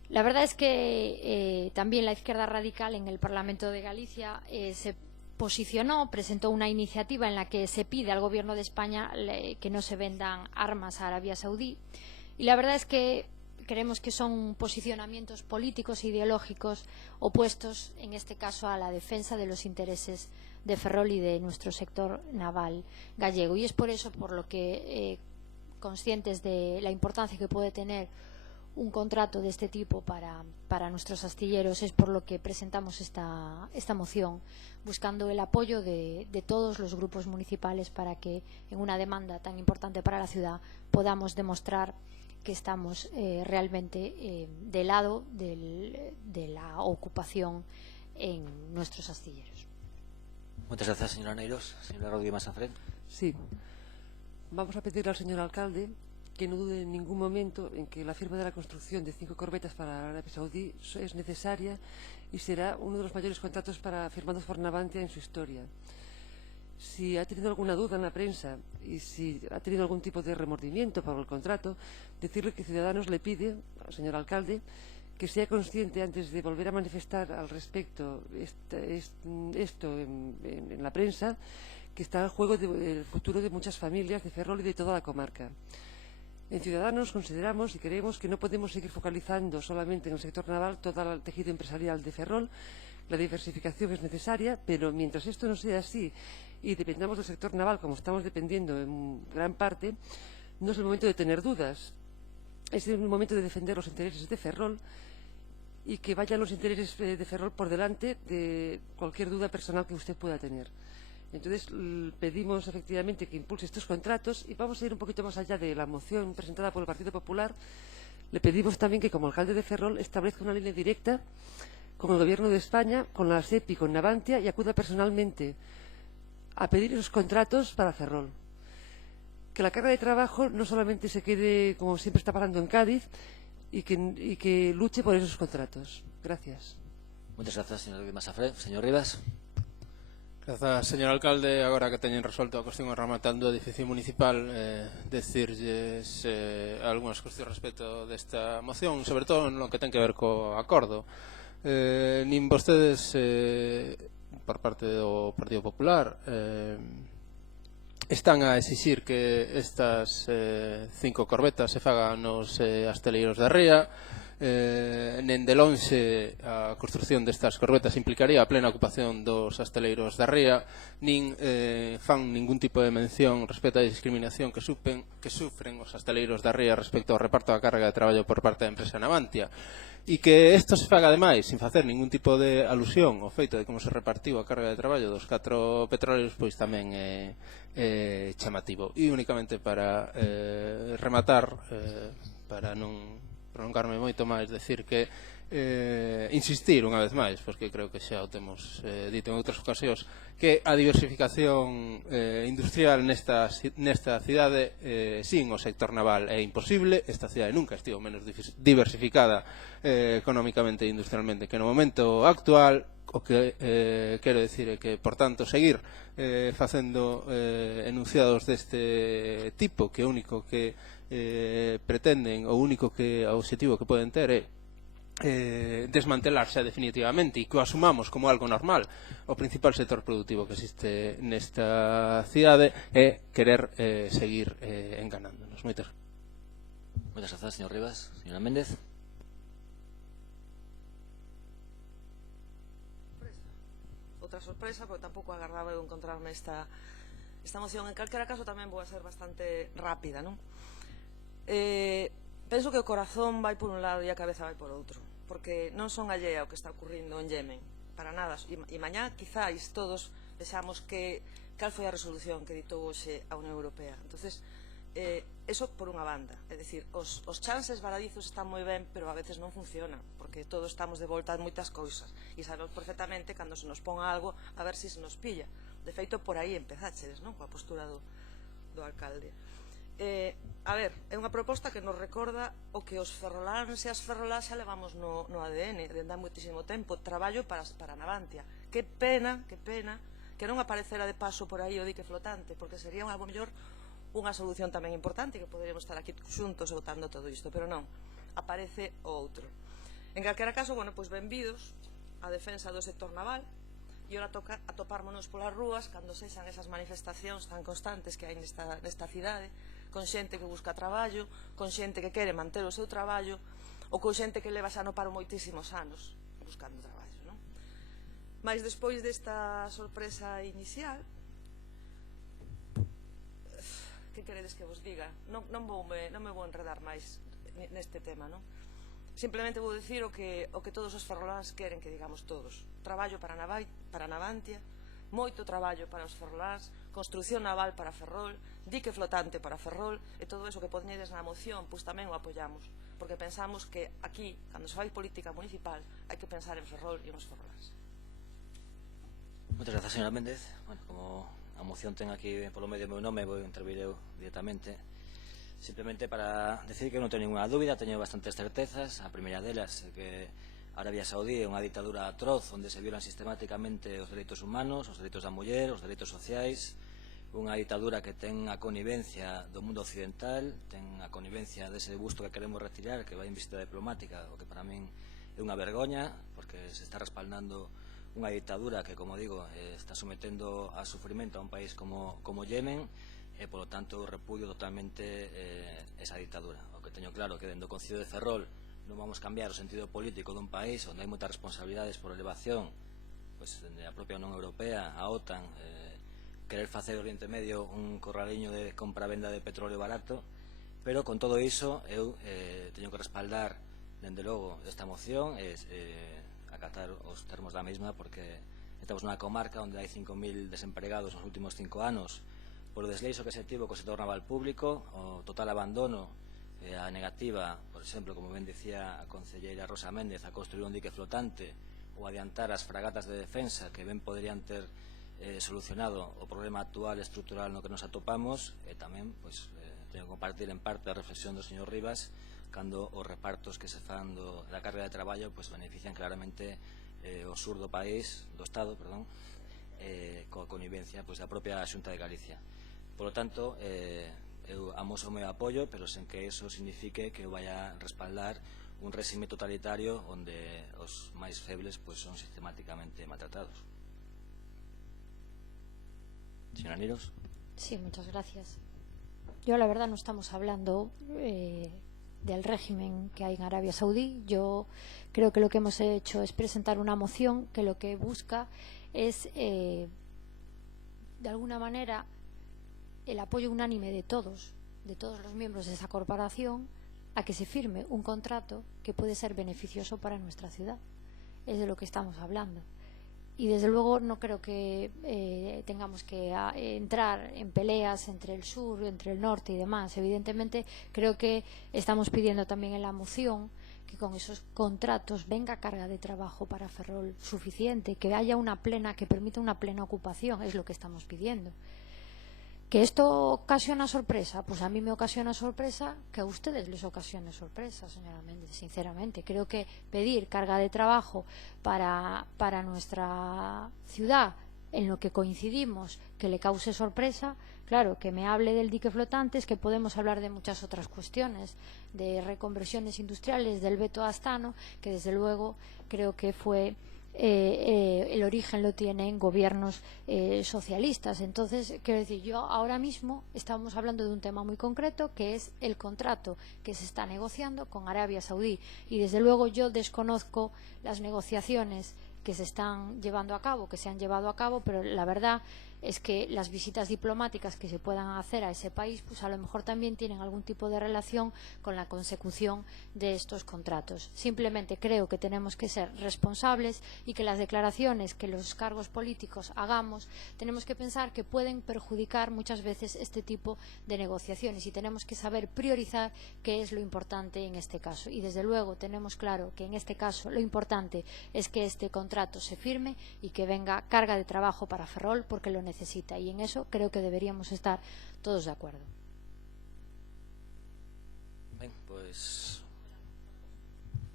La verdad es que también la izquierda radical en el Parlamento de Galicia se posicionó, presentó una iniciativa en la que se pide al Gobierno de España que no se vendan armas a Arabia Saudí y la verdad es que creemos que son posicionamientos políticos e ideológicos opuestos, en este caso, a la defensa de los intereses de Ferrol y de nuestro sector naval gallego. Y es por eso por lo que, conscientes de la importancia que puede tener un contrato de este tipo para nuestros astilleros, es por lo que presentamos esta moción, buscando el apoyo de todos los grupos municipales para que, en una demanda tan importante para la ciudad, podamos demostrar que estamos realmente del lado de la ocupación en nuestros astilleros. Muchas gracias, señora Neiros. Señora Rodríguez Masafrén. Sí. Vamos a pedirle al señor alcalde que no dude en ningún momento en que la firma de la construcción de 5 corbetas para Arabia Saudí es necesaria y será uno de los mayores contratos firmados por Navantia en su historia. Si ha tenido alguna duda en la prensa y si ha tenido algún tipo de remordimiento por el contrato, decirle que Ciudadanos le pide al señor alcalde que sea consciente, antes de volver a manifestar al respecto esto en la prensa, que está en juego el futuro de muchas familias de Ferrol y de toda la comarca. En Ciudadanos consideramos y creemos que no podemos seguir focalizando solamente en el sector naval todo el tejido empresarial de Ferrol. La diversificación es necesaria, pero mientras esto no sea así y dependamos del sector naval como estamos dependiendo en gran parte, no es el momento de tener dudas. Es el momento de defender los intereses de Ferrol y que vayan los intereses de Ferrol por delante de cualquier duda personal que usted pueda tener. Entonces pedimos efectivamente que impulse estos contratos y vamos a ir un poquito más allá de la moción presentada por el Partido Popular. Le pedimos también que como alcalde de Ferrol establezca una línea directa con el Gobierno de España, con la SEPI, con Navantia y acuda personalmente a pedir esos contratos para Ferrol. Que la carga de trabajo no solamente se quede como siempre está pasando en Cádiz y que luche por esos contratos. Gracias. Muchas gracias, señor Masafrén. Señor Rivas. Grazas, señor alcalde. Agora que teñen resolto a cuestión rematando o edificio municipal, decirlles algunhas cuestións respecto desta moción, sobre todo no que ten que ver co acordo. Nin vostedes, por parte do Partido Popular, están a exixir que estas 5 corbetas se fagan nos asteleiros da Ría. Nen de lonxe a construción destas corbetas implicaría a plena ocupación dos asteleiros da Ría, nin fan ningún tipo de mención respecto á discriminación que sufren os asteleiros da Ría respecto ao reparto da carga de traballo por parte da empresa Navantia, e que isto se faga ademais sin facer ningún tipo de alusión ao feito de como se repartiu a carga de traballo dos 4 petróleos, pois tamén é chamativo. E únicamente para rematar, para non prolongarme moito máis, decir que insistir unha vez máis, porque creo que xa o temos dito en outras ocasións, que a diversificación industrial nesta cidade sin o sector naval é imposible. Esta cidade nunca estivo menos diversificada económicamente e industrialmente que no momento actual. O que quero dicir é que, por tanto, seguir facendo enunciados deste tipo, que o único que pretenden, o único que o objetivo que poden ter é desmantelarse definitivamente e que o asumamos como algo normal. O principal sector productivo que existe nesta cidade é querer seguir enganándonos. Moitas gracias, señor Rivas. Señora Méndez. Outra sorpresa, porque tampouco agardaba eu encontrarme esta moción. En calquera caso tamén vou a ser bastante rápida, non? Penso que o corazón vai por un lado e a cabeza vai por outro, porque non son allea o que está ocurrindo en Yemen, para nada. E mañá, quizáis, todos vexamos cal foi a resolución que ditou hoxe a Unión Europea. Entonces, eso por unha banda, é dicir, os chances varadizos están moi ben, pero a veces non funcionan, porque todos estamos de volta en moitas cousas e sabemos perfectamente cando se nos pon algo a ver se nos pilla. De feito, por aí empezáchedes, non? Coa postura do alcalde. A ver, é unha proposta que nos recorda o que os ferroláns e as ferrolás xa levamos no ADN dende há moitísimo tempo, traballo para Navantia. Que pena que non aparecera de paso por aí o dique flotante, porque sería algo mellor unha solución tamén importante, que poderíamos estar aquí xuntos votando todo isto, pero non, aparece o outro. En calquera caso, bueno, pois benvidos á defensa do sector naval, e ora toca atopármonos polas rúas cando sexan esas manifestacións tan constantes que hai nesta cidade, con xente que busca traballo, con xente que quere manter o seu traballo, ou con xente que leva xa no paro moitísimos anos buscando traballo, non? Mais despois desta sorpresa inicial, que queredes que vos diga? Non me vou enredar máis neste tema, non? Simplemente vou dicir o que todos os ferroláns queren que digamos todos. Traballo para Navantia, moito traballo para os ferroláns, construcción naval para Ferrol, dique flotante para Ferrol, e todo eso que poñedes na moción, pois tamén o apoiamos, porque pensamos que aquí, cando se fai política municipal, hai que pensar en Ferrol e nos ferroláns. Moitas grazas, señora Méndez. Bueno, como a moción ten aquí polo medio o meu nome, vou intervir eu directamente. Simplemente para decir que non teño ninguna dúbida, teño bastantes certezas. A primeira delas é que Arabia Saudí é unha ditadura atroz onde se violan sistemáticamente os dereitos humanos, os dereitos da muller, os dereitos sociais, unha ditadura que ten a connivencia do mundo occidental, ten a connivencia dese busto que queremos retirar, que vai en visita diplomática, o que para min é unha vergoña, porque se está respaldando unha ditadura que, como digo, está sometendo a sufrimento a un país como Yemen, e, polo tanto, repudio totalmente esa ditadura. O que teño claro que dentro do Concello de Ferrol non vamos cambiar o sentido político dun país onde hai moitas responsabilidades por elevación, pois dende a propia Unión Europea, a OTAN, querer facer o Oriente Medio un corraliño de compra-venda de petróleo barato, pero con todo iso eu teño que respaldar dende logo esta moción e acatar os termos da mesma, porque estamos nunha comarca onde hai 5.000 desempregados nos últimos 5 anos por o desleixo que se tivo co sector naval público, o total abandono e a negativa, por exemplo, como ben dicía a concelleira Rosa Méndez, a construir un dique flotante ou adiantar as fragatas de defensa que ben poderían ter solucionado o problema actual estrutural no que nos atopamos, e tamén teño que compartir en parte a reflexión do señor Rivas cando os repartos que se fan da carga de traballo benefician claramente o sur do país, do Estado, perdón, coa connivencia da propia Xunta de Galicia. Por lo tanto, eu amoso o meu apoio, pero sen que eso signifique que eu vaya a respaldar un réxime totalitario onde os máis febles son sistemáticamente maltratados. Señora Niros. Sí, muchas gracias. Yo, la verdad, no estamos hablando del régimen que hay en Arabia Saudí. Yo creo que lo que hemos hecho es presentar una moción que lo que busca es, de alguna manera, el apoyo unánime de todos los miembros de esa corporación a que se firme un contrato que puede ser beneficioso para nuestra ciudad. Es de lo que estamos hablando. Y desde luego no creo que tengamos que entrar en peleas entre el sur, entre el norte y demás. Evidentemente creo que estamos pidiendo también en la moción que con esos contratos venga carga de trabajo para Ferrol suficiente, que haya que permita una plena ocupación, es lo que estamos pidiendo. ¿Que esto ocasiona sorpresa? Pues a mí me ocasiona sorpresa, que a ustedes les ocasione sorpresa, señora Méndez, sinceramente. Creo que pedir carga de trabajo para nuestra ciudad, en lo que coincidimos, que le cause sorpresa, claro, que me hable del dique flotante, es que podemos hablar de muchas otras cuestiones, de reconversiones industriales, del veto astano, que desde luego creo que fue... el origen lo tienen gobiernos socialistas. Entonces, quiero decir, yo ahora mismo estamos hablando de un tema muy concreto, que es el contrato que se está negociando con Arabia Saudí, y desde luego yo desconozco las negociaciones que se están llevando a cabo, que se han llevado a cabo, pero la verdad es que las visitas diplomáticas que se puedan hacer a ese país, pues a lo mejor también tienen algún tipo de relación con la consecución de estos contratos. Simplemente creo que tenemos que ser responsables y que las declaraciones que los cargos políticos hagamos, tenemos que pensar que pueden perjudicar muchas veces este tipo de negociaciones, y tenemos que saber priorizar qué es lo importante en este caso. Y desde luego tenemos claro que en este caso lo importante es que este contrato se firme y que venga carga de trabajo para Ferrol, porque lo necesita, y en eso creo que deberíamos estar todos de acuerdo. Ben, pois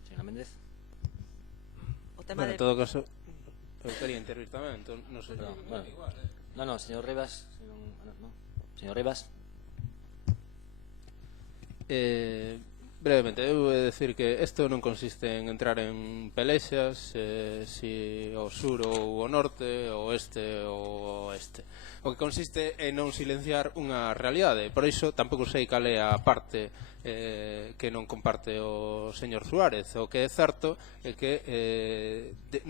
señora Méndez. En todo caso, eu quería intervir tamén, entón, non sei. No, señor Rivas. Señor Rivas. Brevemente, eu vou decir que isto non consiste en entrar en pelexas, si o sur ou o norte, o oeste ou o oeste. O que consiste en non silenciar unha realidade. Por iso tampouco sei cal é a parte que non comparte o señor Suárez. O que é certo é que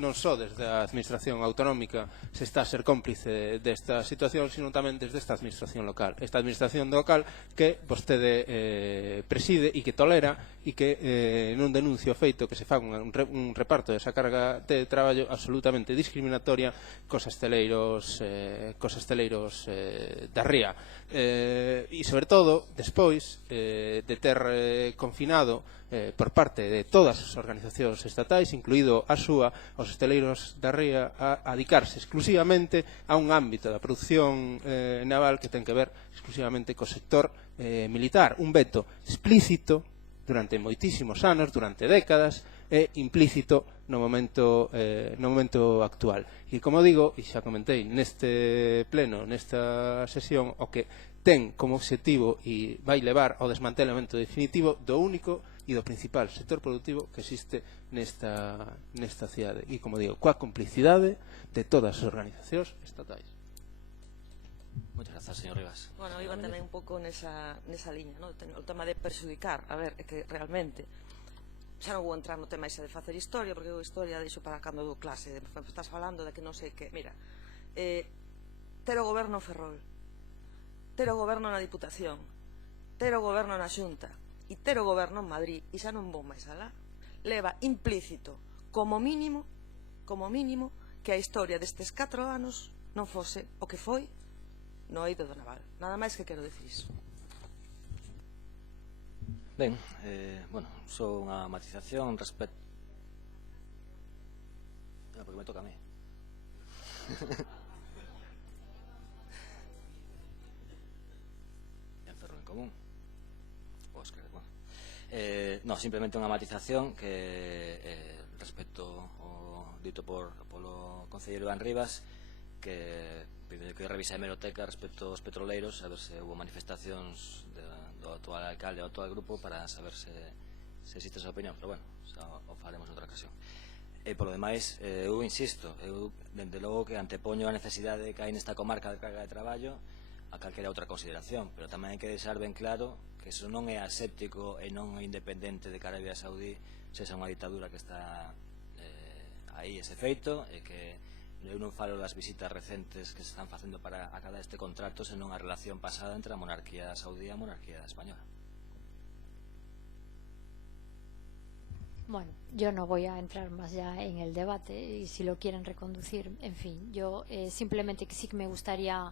non só desde a administración autonómica se está a ser cómplice desta situación, sino tamén desde esta administración local. Esta administración local que vostede preside e que tolera e que non denuncia o feito que se faga un reparto desa carga de traballo absolutamente discriminatoria cos hosteleiros hosteleiros da ría. E, sobre todo, despois de ter confinado por parte de todas as organizacións estatais, incluído a súa, os hosteleiros da ría a dedicarse exclusivamente a un ámbito da produción naval que ten que ver exclusivamente co sector militar. Un veto explícito durante moitísimos anos, durante décadas, e implícito no momento actual. E como digo, e xa comentei neste pleno, nesta sesión, o que ten como objetivo e vai levar ao desmantelamento definitivo do único e do principal sector productivo que existe nesta cidade. E, como digo, coa complicidade de todas as organizacións estatais. Moitas grazas, señor Rivas. Bueno, iba tamén un pouco nesa liña, ¿no? O tema de perxudicar. A ver, é que realmente xa non vou entrar no tema ese de facer historia, porque eu historia deixo para cando dou clase. Estás falando de que non sei que... Mira, ter o goberno Ferrol, ter o goberno na Diputación, ter o goberno na Xunta e ter o goberno en Madrid, e xa non vou máis alá, leva implícito, como mínimo, que a historia destes 4 anos non fose o que foi no eido do naval. Nada máis que quero dicir iso. Ben, bueno, só unha matización respecto... porque me toca a mí. Enferro en común. Óscar, bueno. No, simplemente unha matización que respecto ao dito polo concelleiro Iván Rivas, que revise a hemeroteca respecto aos petroleiros, a ver se houve manifestacións do actual alcalde ou do actual grupo para saber se existe esa opinión, pero bueno, xa o faremos noutra ocasión. E polo demais, eu insisto, eu dende logo que antepoño a necesidade de que hai nesta comarca de carga de traballo a calquera outra consideración, pero tamén hai que deixar ben claro que iso non é aséptico e non é independente de que Arabia Saudí sexa unha ditadura que está aí ese feito, e que eu non falo das visitas recentes que se están facendo para acadar este contrato, senón a relación pasada entre a monarquía saudí e a monarquía española. Bueno, yo no voy a entrar más ya en el debate, y si lo quieren reconducir, en fin, yo simplemente que sí que me gustaría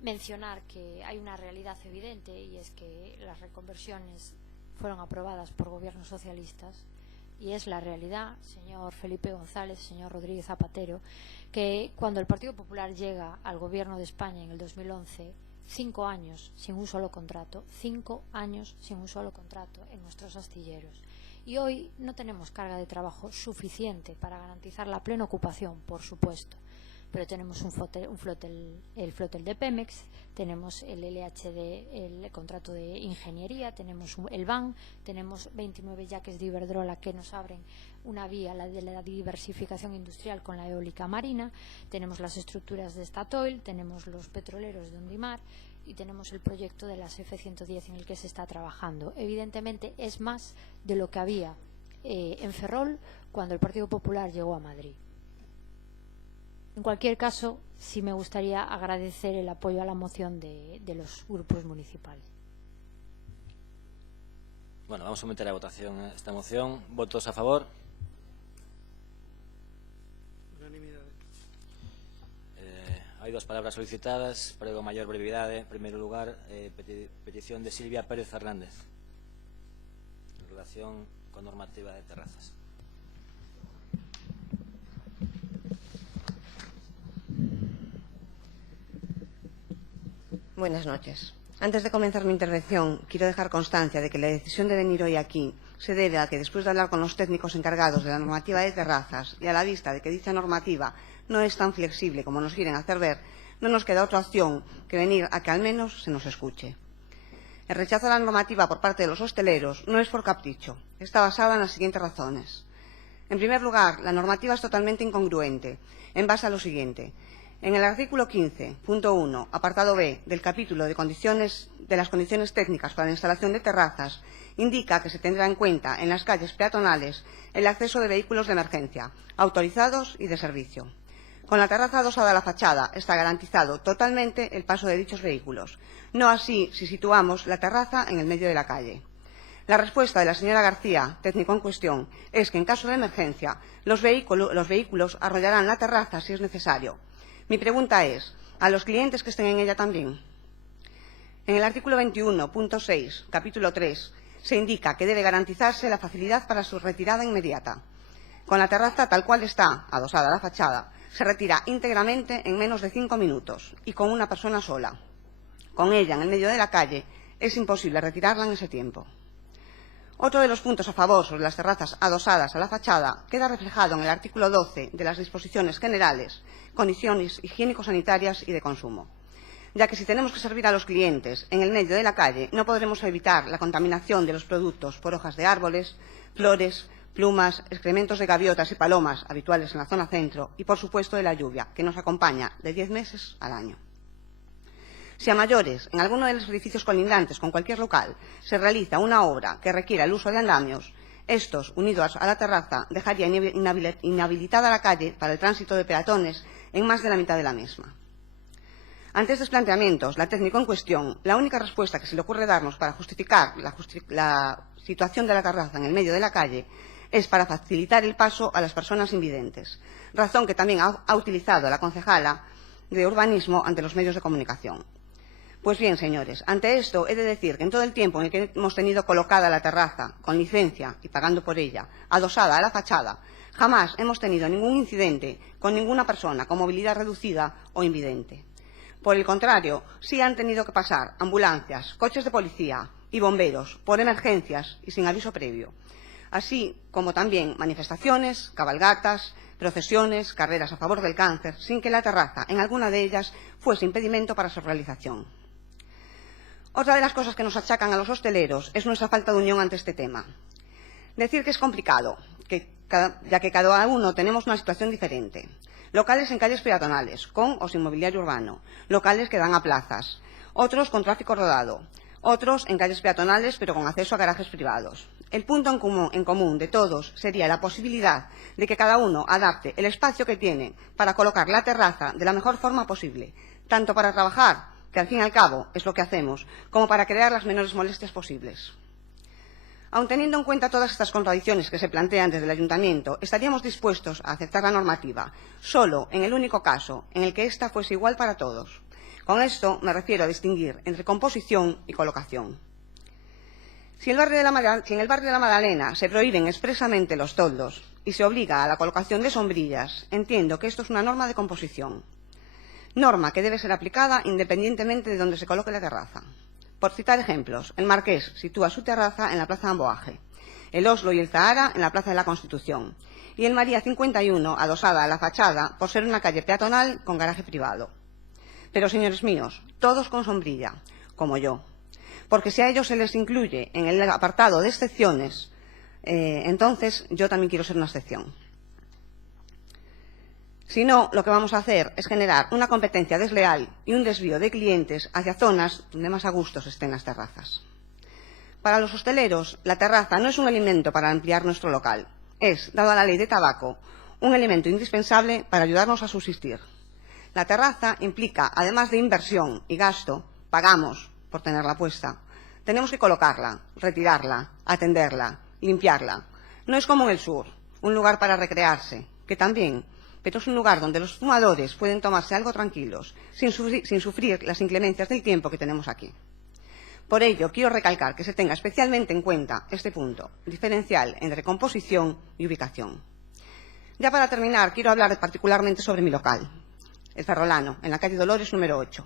mencionar que hay una realidad evidente, y es que las reconversiones fueron aprobadas por gobiernos socialistas, y es la realidad, señor Felipe González, señor Rodríguez Zapatero, que cuando el Partido Popular llega al gobierno de España en el 2011, 5 años sin un solo contrato, 5 años sin un solo contrato en nuestros astilleros. Y hoy no tenemos carga de trabajo suficiente para garantizar la plena ocupación, por supuesto, pero tenemos el flotel de Pemex, tenemos el LHD, el contrato de ingeniería, tenemos el BAN, tenemos 29 yaques de Iberdrola que nos abren una vía, la de la diversificación industrial con la eólica marina, tenemos las estructuras de Statoil, tenemos los petroleros de Ondimar y tenemos el proyecto de las F-110 en el que se está trabajando. Evidentemente es más de lo que había en Ferrol cuando el Partido Popular llegó a Madrid. En cualquier caso, sí me gustaría agradecer el apoyo a la moción de los grupos municipales. Bueno, vamos a someter a votación esta moción. ¿Votos a favor? Unanimidade. Hai 2 palabras solicitadas, prego maior brevidade. En primeiro lugar, petición de Silvia Pérez Fernández en relación con normativa de terrazas. Buenas noches. Antes de comenzar mi intervención, quiero dejar constancia de que la decisión de venir hoy aquí se debe a que, después de hablar con los técnicos encargados de la normativa de terrazas y a la vista de que dicha normativa no es tan flexible como nos quieren hacer ver, no nos queda otra opción que venir a que al menos se nos escuche. El rechazo a la normativa por parte de los hosteleros no es por capricho, está basada en las siguientes razones. En primer lugar, la normativa es totalmente incongruente, en base a lo siguiente. En el artículo 15.1, apartado B, del capítulo de las condiciones técnicas para la instalación de terrazas, indica que se tendrá en cuenta en las calles peatonales el acceso de vehículos de emergencia, autorizados y de servicio. Con la terraza adosada a la fachada está garantizado totalmente el paso de dichos vehículos, no así si situamos la terraza en el medio de la calle. La respuesta de la señora García, técnico en cuestión, es que en caso de emergencia los vehículos arrollarán la terraza si es necesario. Mi pregunta es, ¿A los clientes que estén en ella también? En el artículo 21.6, capítulo 3, se indica que debe garantizarse la facilidad para su retirada inmediata. Con la terraza tal cual está, adosada a la fachada, se retira íntegramente en menos de 5 minutos y con una persona sola. Con ella en el medio de la calle es imposible retirarla en ese tiempo. Otro de los puntos a favor sobre las terrazas adosadas a la fachada queda reflejado en el artículo 12 de las disposiciones generales, condiciones higiénico-sanitarias y de consumo, ya que si tenemos que servir a los clientes en el medio de la calle no podremos evitar la contaminación de los productos por hojas de árboles, flores, plumas, excrementos de gaviotas y palomas habituales en la zona centro y, por supuesto, de la lluvia, que nos acompaña de 10 meses al año. Si a mayores, en alguno de los edificios colindantes con cualquier local, se realiza una obra que requiera el uso de andamios, estos, unidos a la terraza, dejaría inhabilitada la calle para el tránsito de peatones en más de la mitad de la misma. Ante estos planteamientos, la técnico en cuestión, la única respuesta que se le ocurre darnos para justificar la situación de la terraza en el medio de la calle es para facilitar el paso a las personas invidentes, razón que también ha utilizado la concejala de urbanismo ante los medios de comunicación. Pues bien, señores, ante esto he de decir que en todo el tiempo en el que hemos tenido colocada la terraza, con licencia y pagando por ella, adosada a la fachada, jamás hemos tenido ningún incidente con ninguna persona con movilidad reducida o invidente. Por el contrario, sí han tenido que pasar ambulancias, coches de policía y bomberos por emergencias y sin aviso previo, así como también manifestaciones, cabalgatas, procesiones, carreras a favor del cáncer, sin que la terraza, en alguna de ellas, fuese impedimento para su realización. Otra de las cosas que nos achacan a los hosteleros es nuestra falta de unión ante este tema. Decir que es complicado, ya que cada uno tenemos una situación diferente. Locales en calles peatonales, con o sin mobiliario urbano, locales que dan a plazas, otros con tráfico rodado, otros en calles peatonales pero con acceso a garajes privados. El punto en común de todos sería la posibilidad de que cada uno adapte el espacio que tiene para colocar la terraza de la mejor forma posible, tanto para trabajar, que al fin y al cabo es lo que hacemos, como para crear las menores molestias posibles. Aun teniendo en cuenta todas estas contradicciones que se plantean desde el Ayuntamiento, estaríamos dispuestos a aceptar la normativa, solo en el único caso en el que ésta fuese igual para todos. Con esto me refiero a distinguir entre composición y colocación. Si en el barrio de la Magdalena se prohíben expresamente los toldos y se obliga a la colocación de sombrillas, entiendo que esto es una norma de composición. Norma que debe ser aplicada independientemente de donde se coloque la terraza. Por citar ejemplos, el Marqués sitúa su terraza en la Plaza de Amboaje, el Oslo y el Zahara en la Plaza de la Constitución y el María 51 adosada a la fachada por ser una calle peatonal con garaje privado. Pero, señores míos, todos con sombrilla, como yo, porque si a ellos se les incluye en el apartado de excepciones, entonces yo también quiero ser una excepción. Si no, lo que vamos a hacer es generar una competencia desleal y un desvío de clientes hacia zonas donde más a gusto estén las terrazas. Para los hosteleros, la terraza no es un elemento para ampliar nuestro local. Es, dado a la ley de tabaco, un elemento indispensable para ayudarnos a subsistir. La terraza implica, además de inversión y gasto, pagamos por tenerla puesta. Tenemos que colocarla, retirarla, atenderla, limpiarla. No es como en el sur, un lugar para recrearse, que también, pero es un lugar donde los fumadores pueden tomarse algo tranquilos, sin sufrir las inclemencias del tiempo que tenemos aquí. Por ello, quiero recalcar que se tenga especialmente en cuenta este punto diferencial entre composición y ubicación. Ya para terminar, quiero hablar particularmente sobre mi local, el Ferrolano, en la calle Dolores número 8.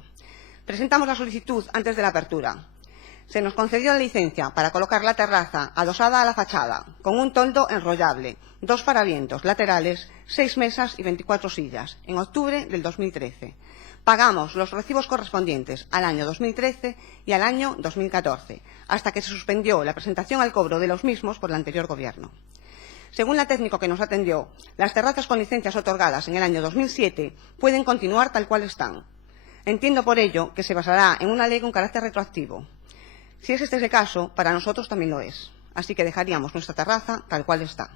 Presentamos la solicitud antes de la apertura. Se nos concedió la licencia para colocar la terraza adosada a la fachada, con un toldo enrollable, 2 paravientos laterales, 6 mesas y 24 sillas, en octubre del 2013. Pagamos los recibos correspondientes al año 2013 y al año 2014, hasta que se suspendió la presentación al cobro de los mismos por el anterior Gobierno. Según la técnico que nos atendió, las terrazas con licencias otorgadas en el año 2007 pueden continuar tal cual están. Entiendo por ello que se basará en una ley con carácter retroactivo. Si es este el caso, para nosotros también lo es. Así que dejaríamos nuestra terraza tal cual está.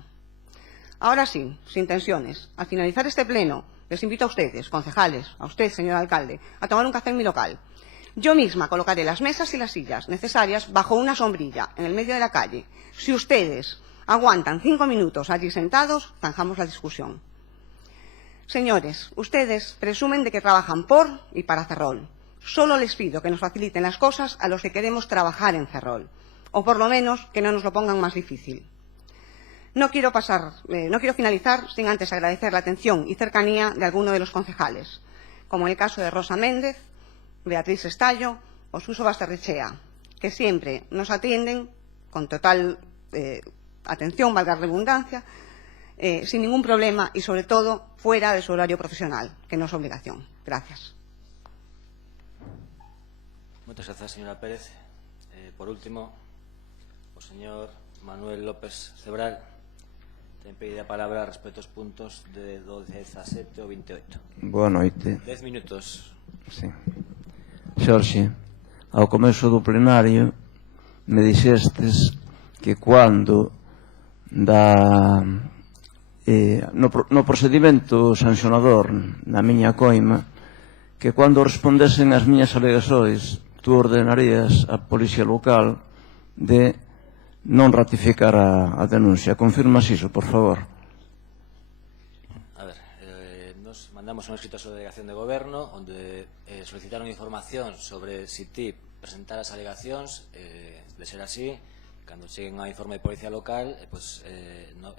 Ahora sí, sin tensiones, al finalizar este pleno, les invito a ustedes, concejales, a usted, señor alcalde, a tomar un café en mi local. Yo misma colocaré las mesas y las sillas necesarias bajo una sombrilla en el medio de la calle. Si ustedes aguantan 5 minutos allí sentados, zanjamos la discusión. Señores, ustedes presumen de que trabajan por y para Ferrol. Solo les pido que nos faciliten las cosas a los que queremos trabajar en Ferrol, o por lo menos que no nos lo pongan más difícil. No quiero finalizar sin antes agradecer la atención y cercanía de alguno de los concejales, como en el caso de Rosa Méndez, Beatriz Estallo o Suso Basterrechea, que siempre nos atienden con total atención, valga la redundancia, sin ningún problema y, sobre todo, fuera de su horario profesional, que no es obligación. Gracias. Muchas gracias, señora Pérez. Por último, o señor Manuel López Cebral ten pedido a palabra respecto aos puntos de 17 ou 28. Boa noite. 10 minutos. Sí. Xorxe, ao comezo do plenario me dixestes que cando no procedimento sancionador na miña coima, que cando respondesen as miñas alegações tú ordenarías a Policía Local de non ratificar a denuncia. Confirmas iso, por favor? A ver, nos mandamos un escrito a súa delegación de goberno onde solicitaron información sobre si ti presentar as alegacións. De ser así, cando cheguen ao informe de Policía Local,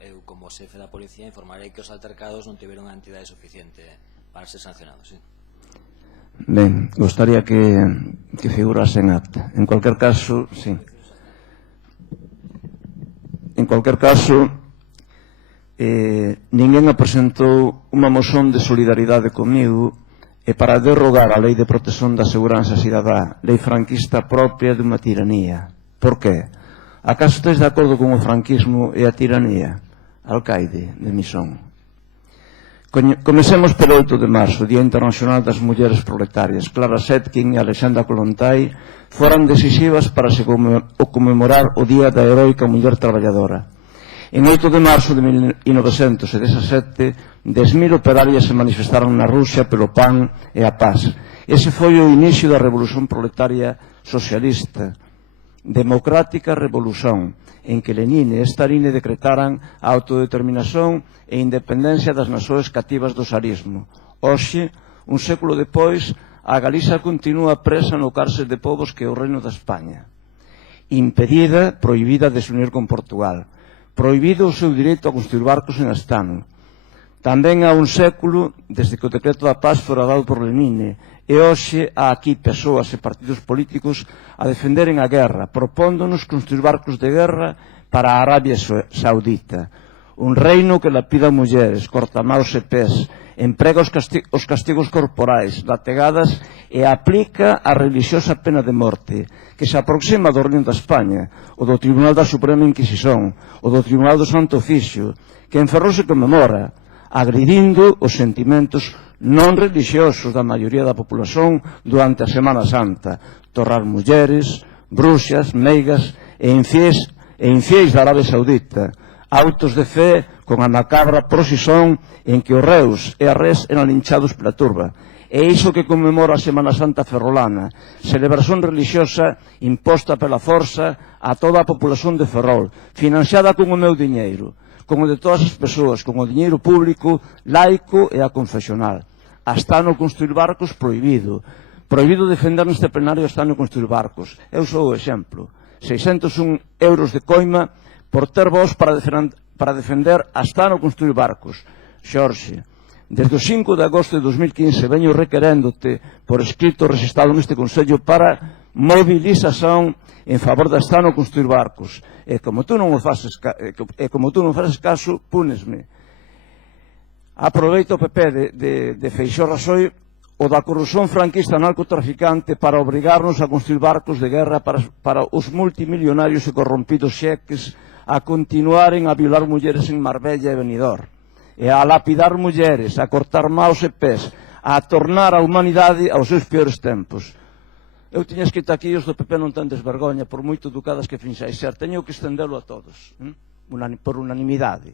eu como xefe da Policía informarei que os altercados non tiveron a entidade suficiente para ser sancionados. Ben, gostaría que figurase en acta. En cualquier caso, sí. En cualquier caso, ninguén apresentou unha moción de solidaridade comigo e para derrogar a Lei de Protección da Seguranza Cidadá, lei franquista propia de unha tiranía. Por qué? Acaso estáis de acordo con o franquismo e a tiranía? Alcaide de Misón. Comecemos pelo 8 de marzo, Día Internacional das Mulleres Proletarias. Clara Zetkin e Alexandra Kollontai foran decisivas para se conmemorar o Día da Heroica Muller Traballadora. En 8 de marzo de 1917, 10.000 operarias se manifestaron na Rusia pelo pan e a paz. Ese foi o inicio da Revolución Proletaria Socialista, democrática revolución, en que Lenin e Stalin decretaran a autodeterminación e independencia das nações cativas do zarismo. Hoxe, un século depois, a Galiza continúa presa no cárcel de povos que é o Reino da España. Impedida, prohibida de se unir con Portugal. Prohibido o seu direito a construir barcos en Astano. Tamén há un século desde que o decreto da paz fora dado por Lenin, e hoxe há aquí persoas e partidos políticos a defenderen a guerra, propóndonos construir barcos de guerra para a Arabia Saudita. Un reino que lapida mulleres, corta maos e pés, emprega os castigos corporais, lategadas e aplica a religiosa pena de morte, que se aproxima do Reino da España, o do Tribunal da Suprema Inquisición, o do Tribunal do Santo Oficio, que en Ferrol se conmemora, agredindo os sentimentos non religiosos da maioría da populación durante a Semana Santa, torrar mulleres, bruxas, meigas e infiéis da Arabia Saudita, autos de fe con a macabra procesión en que os reus e as res eran linchados pela turba. É iso que conmemora a Semana Santa ferrolana, celebración religiosa imposta pela forza a toda a populación de Ferrol, financiada con o meu diñeiro, con o de todas as persoas, con o diñeiro público, laico e a confesional. Astano construir barcos prohibido. Prohibido defender neste plenario Astano construir barcos. Eu sou o exemplo. 601 euros de coima por ter voz para defender Astano construir barcos. Xorxe, desde o 5 de agosto de 2015 veño requeréndote por escrito registrado neste Consello para movilización en favor de Astano construir barcos. E como tú non faces caso, púnesme. Aproveito o PP de Feixóo Raxoi o da corrupción franquista narcotraficante para obrigarnos a construir barcos de guerra para os multimillonarios e corrompidos xeques a continuaren a violar mulleres en Marbella e Benidorm, e a lapidar mulleres, a cortar maos e pés, a tornar a humanidade aos seus peores tempos. Eu tiña escrito aquí, os do PP non tendes vergoña, por moito educadas que finxais ser, teño que estendelo a todos, por unanimidade,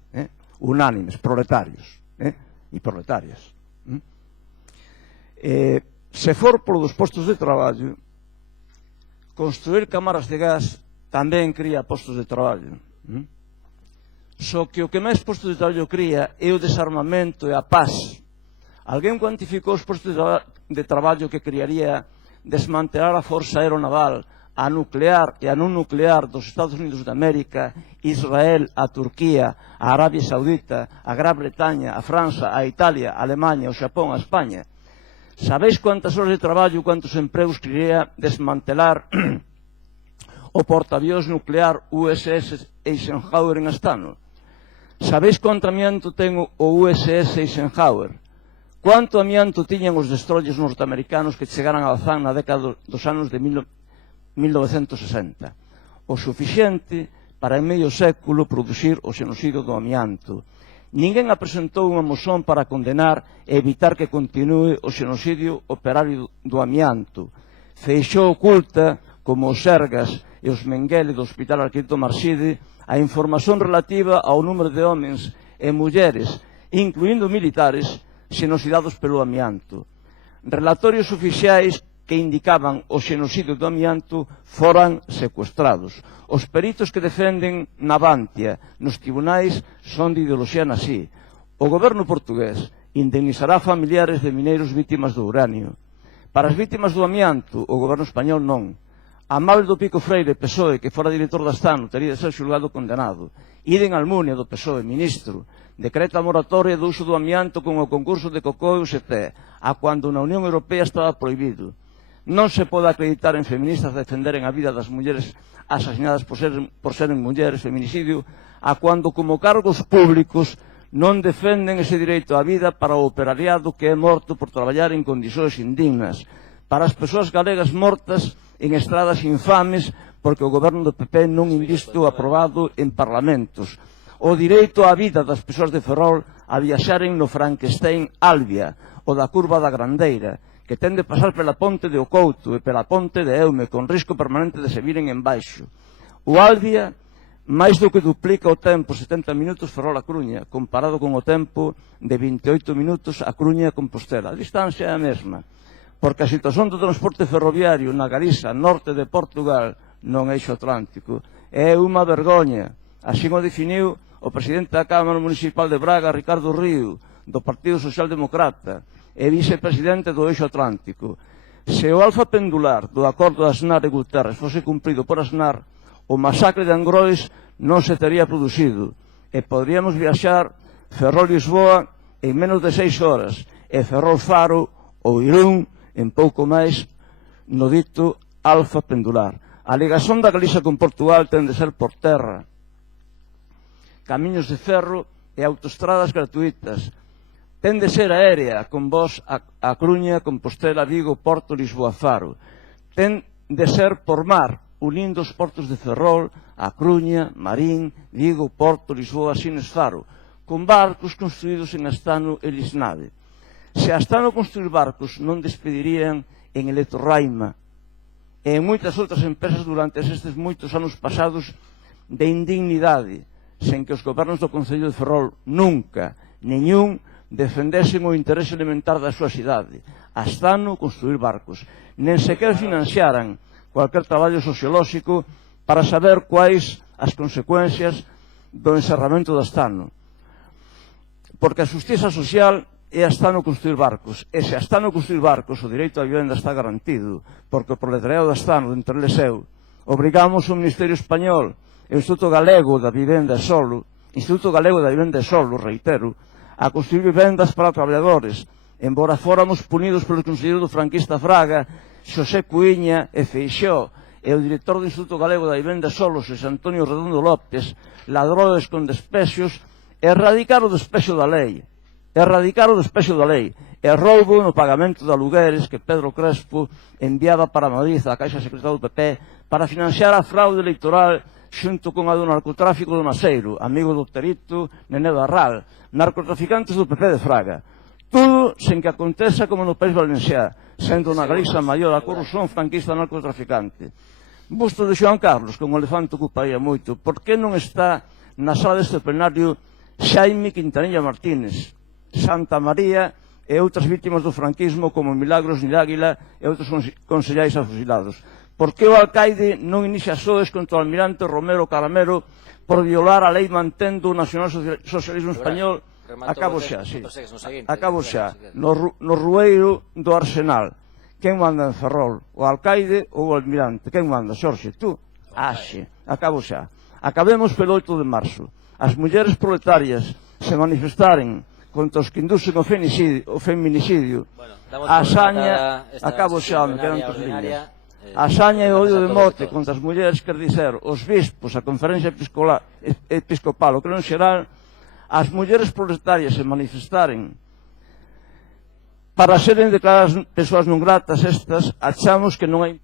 unánimes, proletarios e proletarias. Se for por dos postos de traballo, construir cámaras de gas tamén cría postos de traballo. Só que o que máis postos de traballo cría é o desarmamento e a paz Alguén cuantificou os postos de traballo que criaría desmantelar a forza aeronaval, a nuclear e a non nuclear dos Estados Unidos de América, Israel, a Turquía, a Arabia Saudita, a Gran Bretaña, a França, a Italia, a Alemanha, o Xapón, a España? Sabéis cuántas horas de traballo, cuántos empregos criaría desmantelar o portaavións nuclear USS Eisenhower en Astano? Sabéis quanto amianto ten o USS Eisenhower? Quanto amianto tiñan os destroyers norteamericanos que chegaran a Bazán na década dos anos de 1960? O suficiente para en medio século producir o xenocidio do amianto. Ninguén apresentou unha moción para condenar e evitar que continúe o xenocidio operario do amianto. Feixóo oculta, como os Sergas e os Mengele do Hospital Arquitecto Marside, a información relativa ao número de homens e mulleres, incluindo militares, xenocidados pelo amianto. Relatorios oficiais que indicaban o xenocidio do amianto foran secuestrados. Os peritos que defenden Navantia nos tribunais son de ideoloxía nazi. O goberno portugués indemnizará familiares de mineiros vítimas do uranio. Para as vítimas do amianto, o goberno español non. Amábel do Pico Freire, PSOE, que fora director da Astano, teria de ser xulgado condenado. Iden Almunia, do PSOE, ministro, decreta a moratoria do uso do amianto con o concurso de Cocó e UGT, a cando na Unión Europea estaba prohibido. Non se pode acreditar en feministas defenderen a vida das mulleres asasinadas por seren mulleres, feminicidio, a cando como cargos públicos non defenden ese direito á vida para o operariado que é morto por traballar en condicións indignas, para as persoas galegas mortas en estradas infames porque o goberno do PP non invisto aprobado en parlamentos, o direito á vida das persoas de Ferrol a viaxaren no Frankenstein Albia, o da curva da Grandeira, que ten de pasar pela ponte de Ocouto e pela ponte de Eume, con risco permanente de se viren en baixo. O Albia, máis do que duplica o tempo, 70 minutos Ferrol a Coruña, comparado con o tempo de 28 minutos a Coruña a Compostela. A distancia é a mesma, porque a situación do transporte ferroviario na Galiza, norte de Portugal, non eixo atlántico, é unha vergoña. Así o definiu o presidente da Cámara Municipal de Braga, Ricardo Río, do Partido Socialdemocrata, e vicepresidente do eixo atlántico. Se o alfa pendular do acordo de Aznar e Guterres fose cumprido por Aznar, o masacre de Angrois non se tería producido, e podríamos viaxar Ferrol-Lisboa en menos de 6 horas, e Ferrol-Faro ou Irún en pouco máis no dito alfa pendular. A ligazón da Galiza con Portugal ten de ser por terra, camiños de ferro e autoestradas gratuitas. Ten de ser aérea, con voz a Coruña, Compostela, Vigo, Porto, Lisboa, Faro. Ten de ser por mar, unindo os portos de Ferrol, a Coruña, Marín, Vigo, Porto, Lisboa, Sines, Faro, con barcos construídos en Astano e Lisnave. Se Astano construir barcos non despedirían en Eletorraima e en moitas outras empresas durante estes moitos anos pasados de indignidade, sen que os gobernos do Concello de Ferrol nunca, neñún, defendesen o interese elementar da súa cidade, Astano construir barcos, nen sequer financiaran cualquier traballo sociolóxico para saber quais as consecuencias do encerramento de Astano. Porque a justiza social é Astano construir barcos, e se Astano construir barcos o direito á vivenda está garantido, porque o proletariado de Astano, entre eles eu, obrigamos o Ministerio Español e o Instituto Galego da Vivenda e Solo, reitero, a construir vivendas para traballadores, embora fóramos punidos polo conselleiro do franquista Fraga, Xosé Cuíña e Feixóo, e o director do Instituto Galego da Vivenda e Solo, Xosé Antonio Redondo López, ladroes con despexos, erradicar o despexo da lei, e roubo no pagamento de alugueres que Pedro Crespo enviaba para Madrid á Caixa Secretaria do PP para financiar a fraude electoral xunto con a do narcotráfico do Maseiro, amigo do Terito, Nené Barral, narcotraficantes do PP de Fraga. Tudo sen que aconteza como no País Valenciá, sendo na Galiza maior a corrupción franquista narcotraficante. Busto de Xoán Carlos, con o elefante ocuparía moito. Por que non está na sala deste plenario Xaime Quintanilla Martínez, Santa María e outras vítimas do franquismo como Milagros Niráguila e outros consellais afusilados? Por que o alcaide non inicia soes contra o almirante Romero Caramero por violar a lei mantendo o nacionalsocialismo español Acabo xa, sí. Acabo xa. No Rueiro do Arsenal. Quen manda en Ferrol? O alcaide ou o almirante? Quen manda? Xorxe, tú? Axe. Acabo xa. Acabemos pelo 8 de marzo. As mulleres proletarias se manifestaren contra os que inducen o feminicidio. A hazaña, acabo xa, me quedan 3 líneas. A hazaña e o odio de morte contra as mulleres, quer dizer, os bispos, a conferencia episcopal, o creo en xeral, as mulleres proletarias se manifestaren para seren declaradas persoas non gratas estas, achamos que non hai